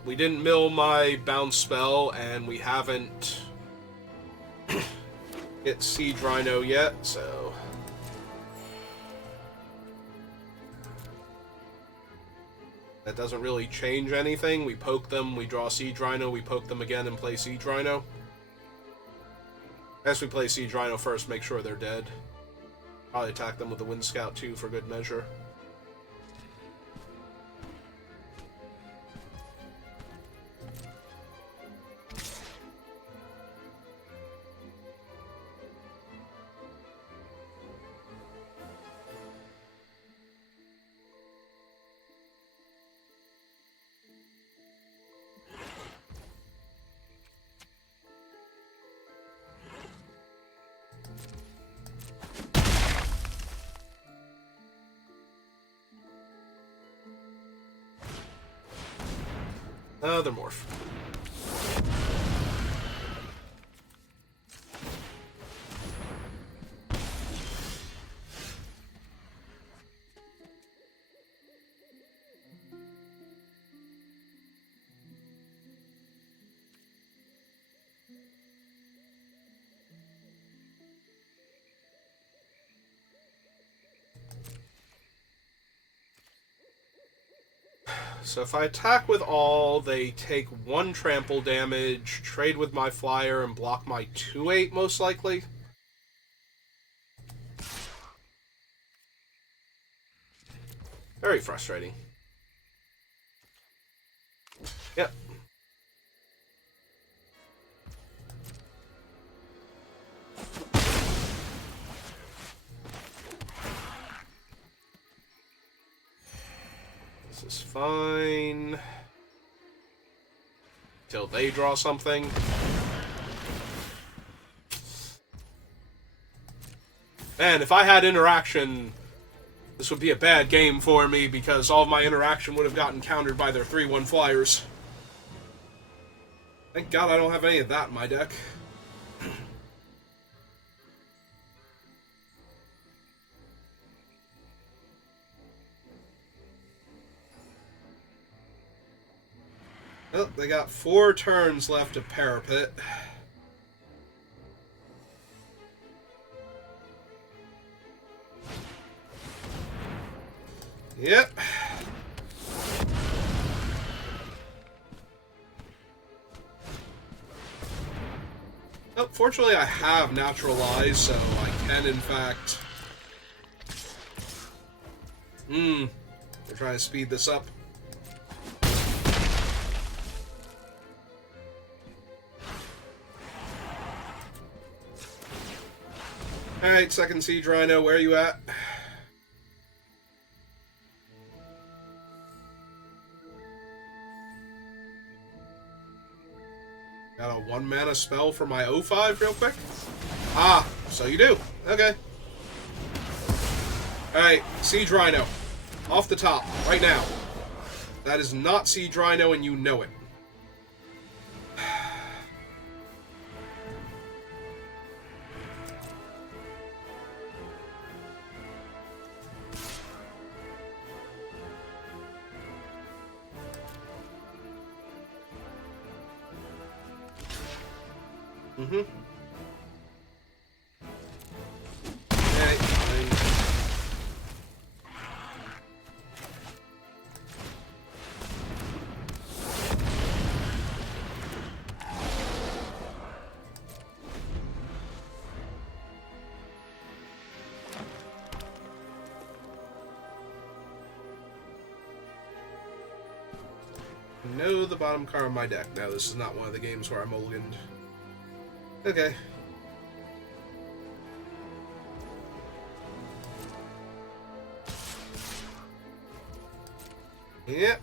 We didn't mill my bounce spell, and we haven't hit Siege Rhino yet, so... That doesn't really change anything. We poke them, we draw Siege Rhino, we poke them again and play Siege Rhino. As we play Siege Rhino first, make sure they're dead. Probably attack them with the Wind Scout too, for good measure. Another morph. So if I attack with all, they take 1 trample damage, trade with my flyer, and block my 2/8 most likely. Very frustrating. Yep. This is fine. Till they draw something. Man, if I had interaction, this would be a bad game for me because all of my interaction would have gotten countered by their 3/1 flyers. Thank God I don't have any of that in my deck. Well, they got 4 turns left of Parapet. Yep. Oh, fortunately, I have natural eyes, so I can, in fact... we're trying to speed this up. Alright, second Siege Rhino, where are you at? Got a 1 mana spell for my 05 real quick? Ah, so you do. Okay. Alright, Siege Rhino. Off the top, right now. That is not Siege Rhino, and you know it. Okay, fine. No, the bottom card of my deck. No, this is not one of the games where I mulliganed. Okay. Yep.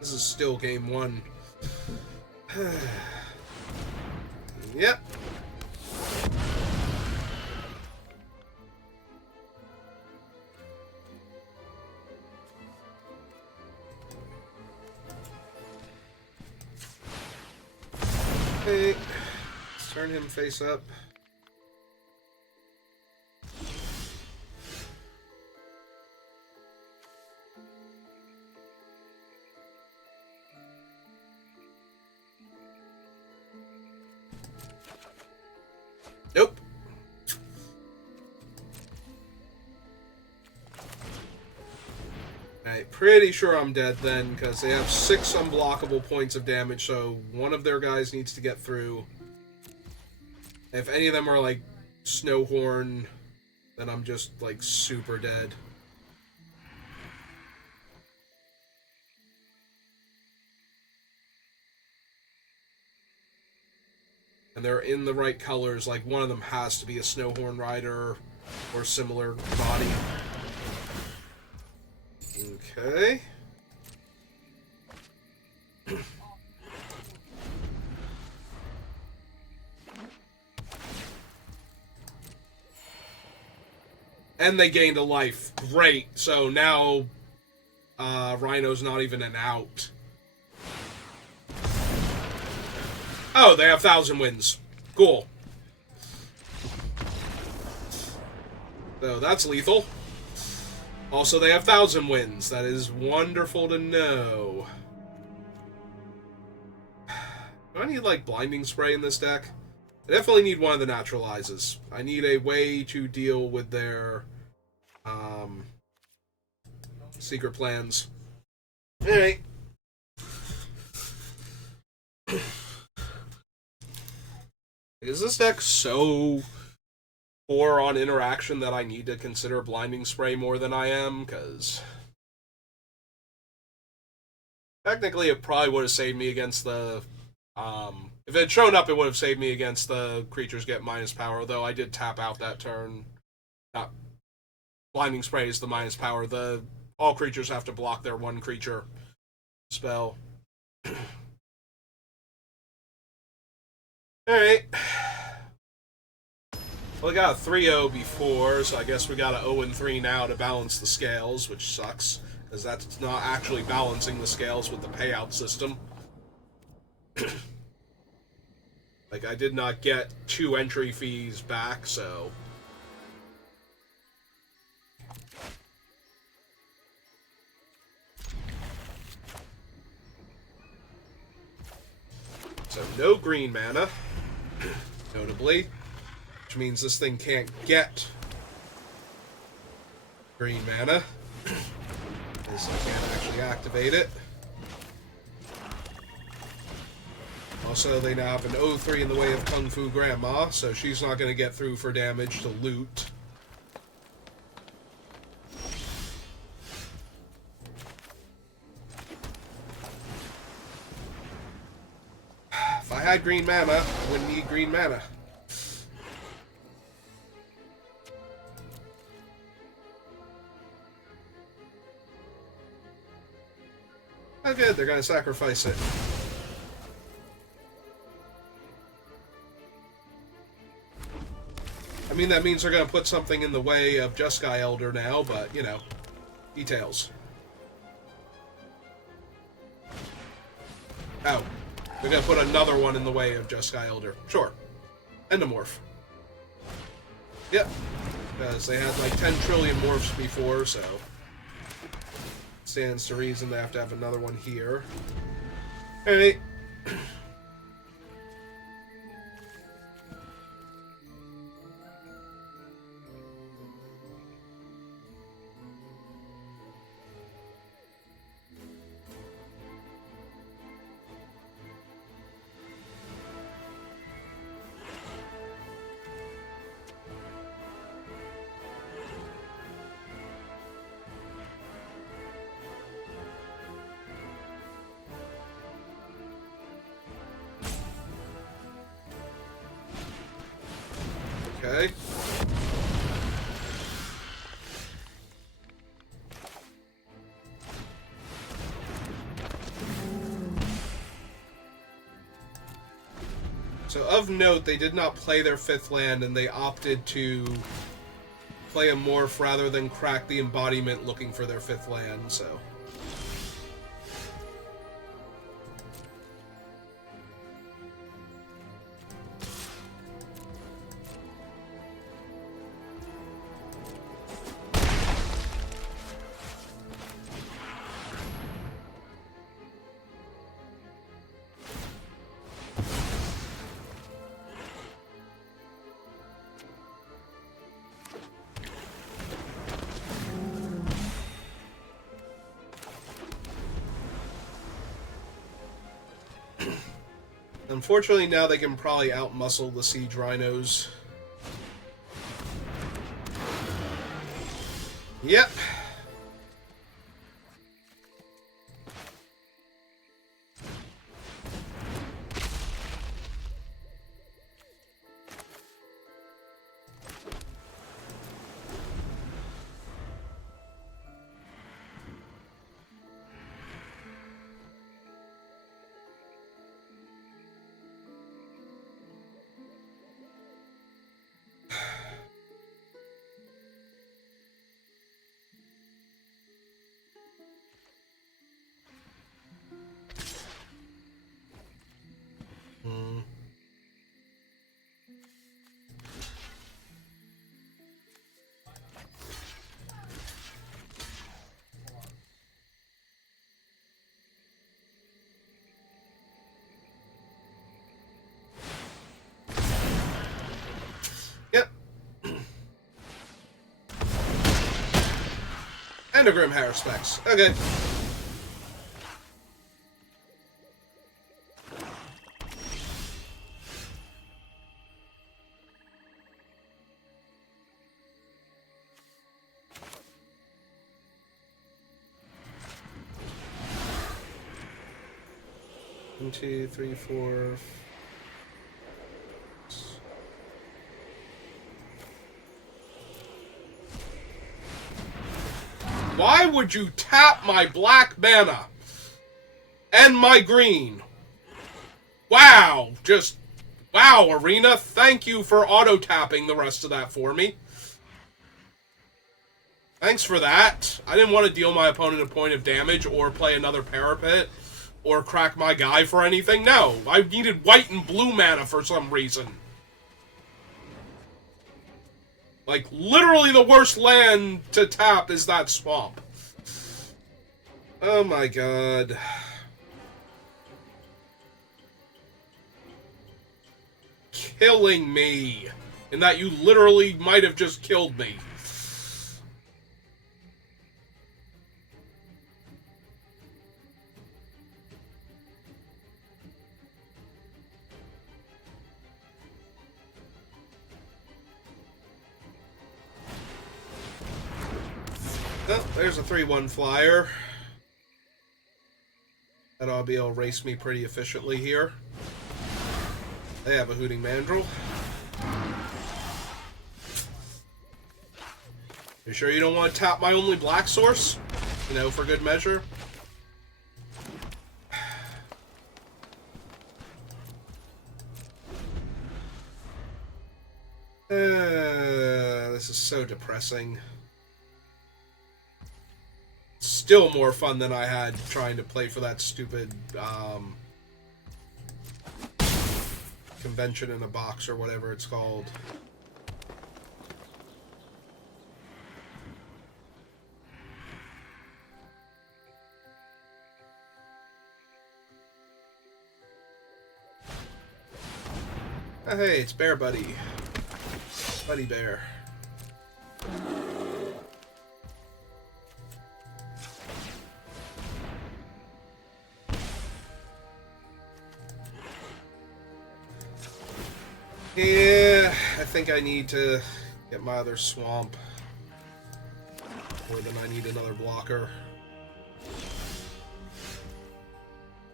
This is still game 1. Yep. Okay. Let's turn him face up. Nope. Alright, pretty sure I'm dead then, because they have 6 unblockable points of damage, so one of their guys needs to get through. If any of them are, like, Snowhorn, then I'm just, like, super dead. And they're in the right colors, like, one of them has to be a Snowhorn Rider or similar body. Okay. And they gained a life. Great. So now Rhino's not even an out. Oh, they have 1,000 wins. Cool. So that's lethal. Also, they have 1,000 wins. That is wonderful to know. Do I need, like, Blinding Spray in this deck? I definitely need one of the Naturalizes. I need a way to deal with their secret plans. Alright. Is this deck so poor on interaction that I need to consider Blinding Spray more than I am? Because technically it probably would have saved me against the... if it had shown up, it would have saved me against the creatures get minus power, though I did tap out that turn. Blinding Spray is the minus power. All creatures have to block their 1 creature spell. Alright. Well, we got a 3-0 before, so I guess we got a 0-3 now to balance the scales, which sucks, because that's not actually balancing the scales with the payout system. Like, I did not get 2 entry fees back, so... no green mana, notably, which means this thing can't get green mana, because I can't actually activate it. Also, they now have an 0-3 in the way of Kung Fu Grandma, so she's not going to get through for damage to loot. If I had green mana, I wouldn't need green mana. Oh good, they're going to sacrifice it. I mean, that means they're going to put something in the way of Jeskai Elder now, but, you know, details. Oh. They're going to put another one in the way of Jeskai Elder. Sure. Endomorph. Yep. Because they had like 10 trillion morphs before, so... stands to reason they have to have another one here. Alright. Okay. So, of note, they did not play their 5th land, and they opted to play a morph rather than crack the embodiment looking for their 5th land, so... Unfortunately, now they can probably outmuscle the Siege Rhinos. Yep. Yep. And a Grim Haruspex. Okay. One, two, three, four. Why would you tap my black mana and my green? Wow, just wow, Arena. Thank you for auto-tapping the rest of that for me. Thanks for that. I didn't want to deal my opponent a point of damage or play another Parapet or crack my guy for anything. No, I needed white and blue mana for some reason. Like, literally the worst land to tap is that swamp. Oh my god. killing me. In that you literally might have just killed me. Oh, there's a 3-1 flyer. That ought to be able to race me pretty efficiently here. They have a Hooting Mandrill. You sure you don't want to tap my only black source? You know, for good measure? This is so depressing. Still more fun than I had trying to play for that stupid convention in a box or whatever it's called. Oh, hey, it's Bear Buddy. Buddy Bear. Yeah, I think I need to get my other swamp. More than I need another blocker.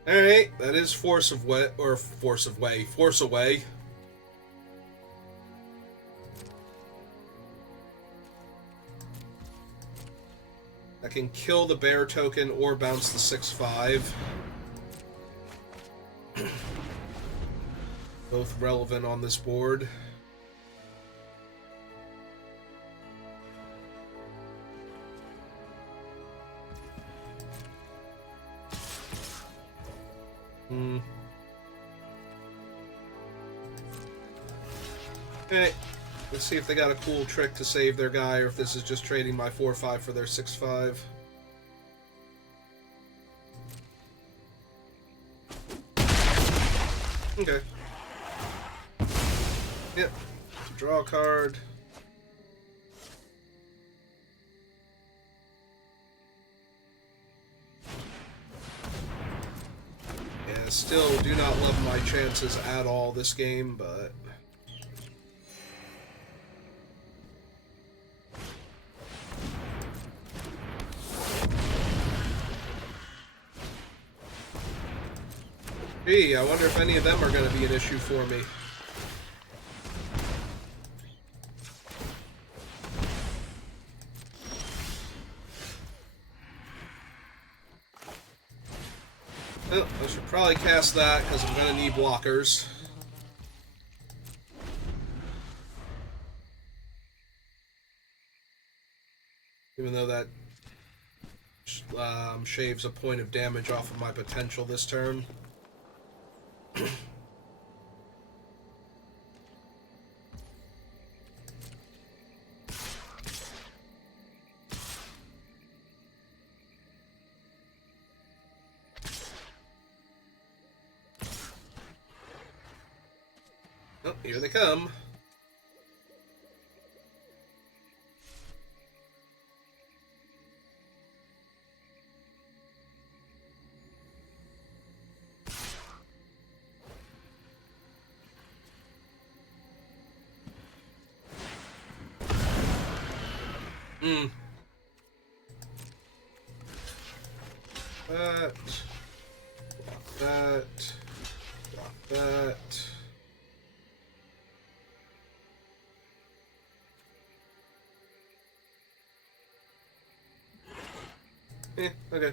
Alright, that is Force Away. I can kill the bear token or bounce the 6/5. Both relevant on this board. Okay, let's see if they got a cool trick to save their guy, or if this is just trading my 4/5 for their 6/5. Okay. Yep. Draw a card. Yeah, still do not love my chances at all this game, but... Gee, I wonder if any of them are going to be an issue for me. Oh, I should probably cast that because I'm going to need blockers. Even though that shaves a point of damage off of my potential this turn. Oh, here they come. That. Block that. Block that. Okay.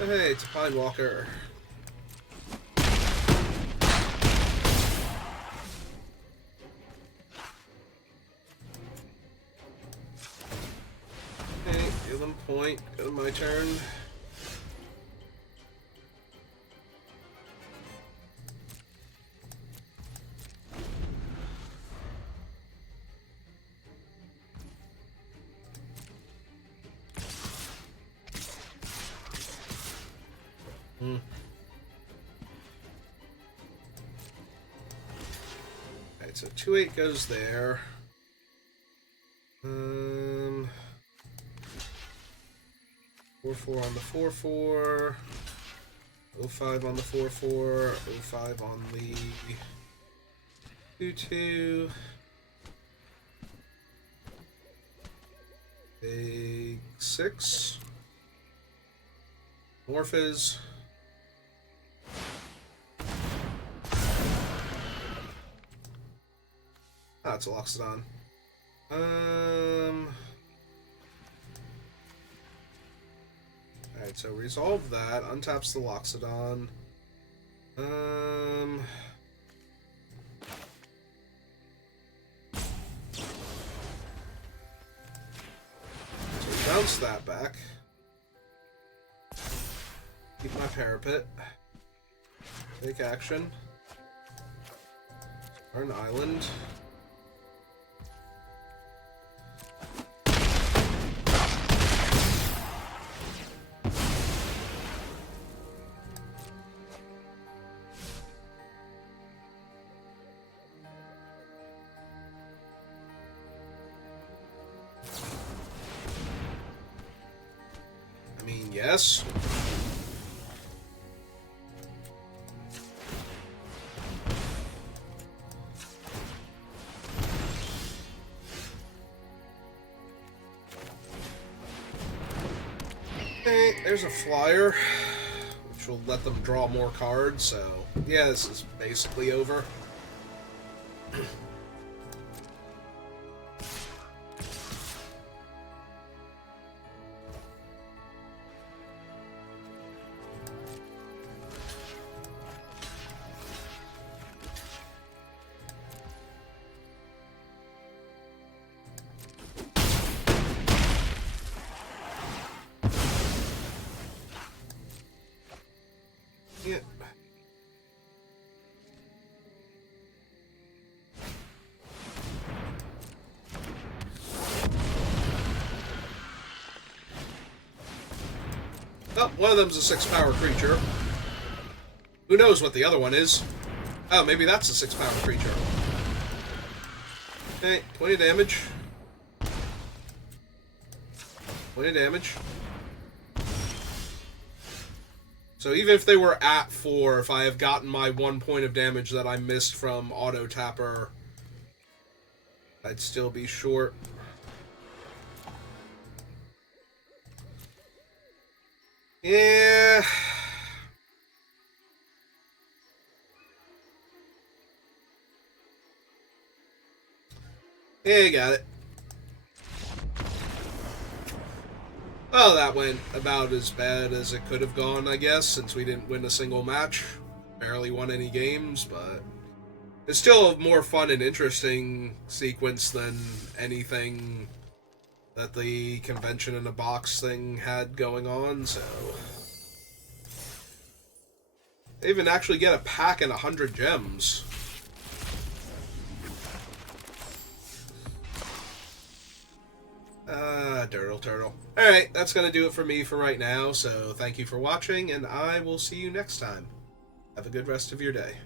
Oh, hey, it's a Pine Walker. Okay, give them point. Go to my turn. Hmm. Alright, so 2-8 goes there. 4-4 on the 4-4. 0-5 on the 4-4. 0-5 on the 2-2. Big 6. Morphs. Ah, it's a Loxodon. Alright, so resolve that. Untaps the Loxodon. So bounce that back. Keep my parapet. Take action. Turn island. I mean, yes. Okay, there's a flyer, which will let them draw more cards, so yeah, this is basically over. Yeah. Oh, one of them's a 6-power creature. Who knows what the other one is? Oh, maybe that's a 6-power creature. Okay, 20 damage. 20 damage. So even if they were at 4, if I have gotten my 1 point of damage that I missed from Auto Tapper, I'd still be short. Yeah. Yeah, got it. Well, that went about as bad as it could have gone, I guess, since we didn't win a single match. Barely won any games, but it's still a more fun and interesting sequence than anything that the convention in a box thing had going on, so... They even actually get a pack and 100 gems. Turtle. Alright, that's gonna do it for me for right now, so thank you for watching, and I will see you next time. Have a good rest of your day.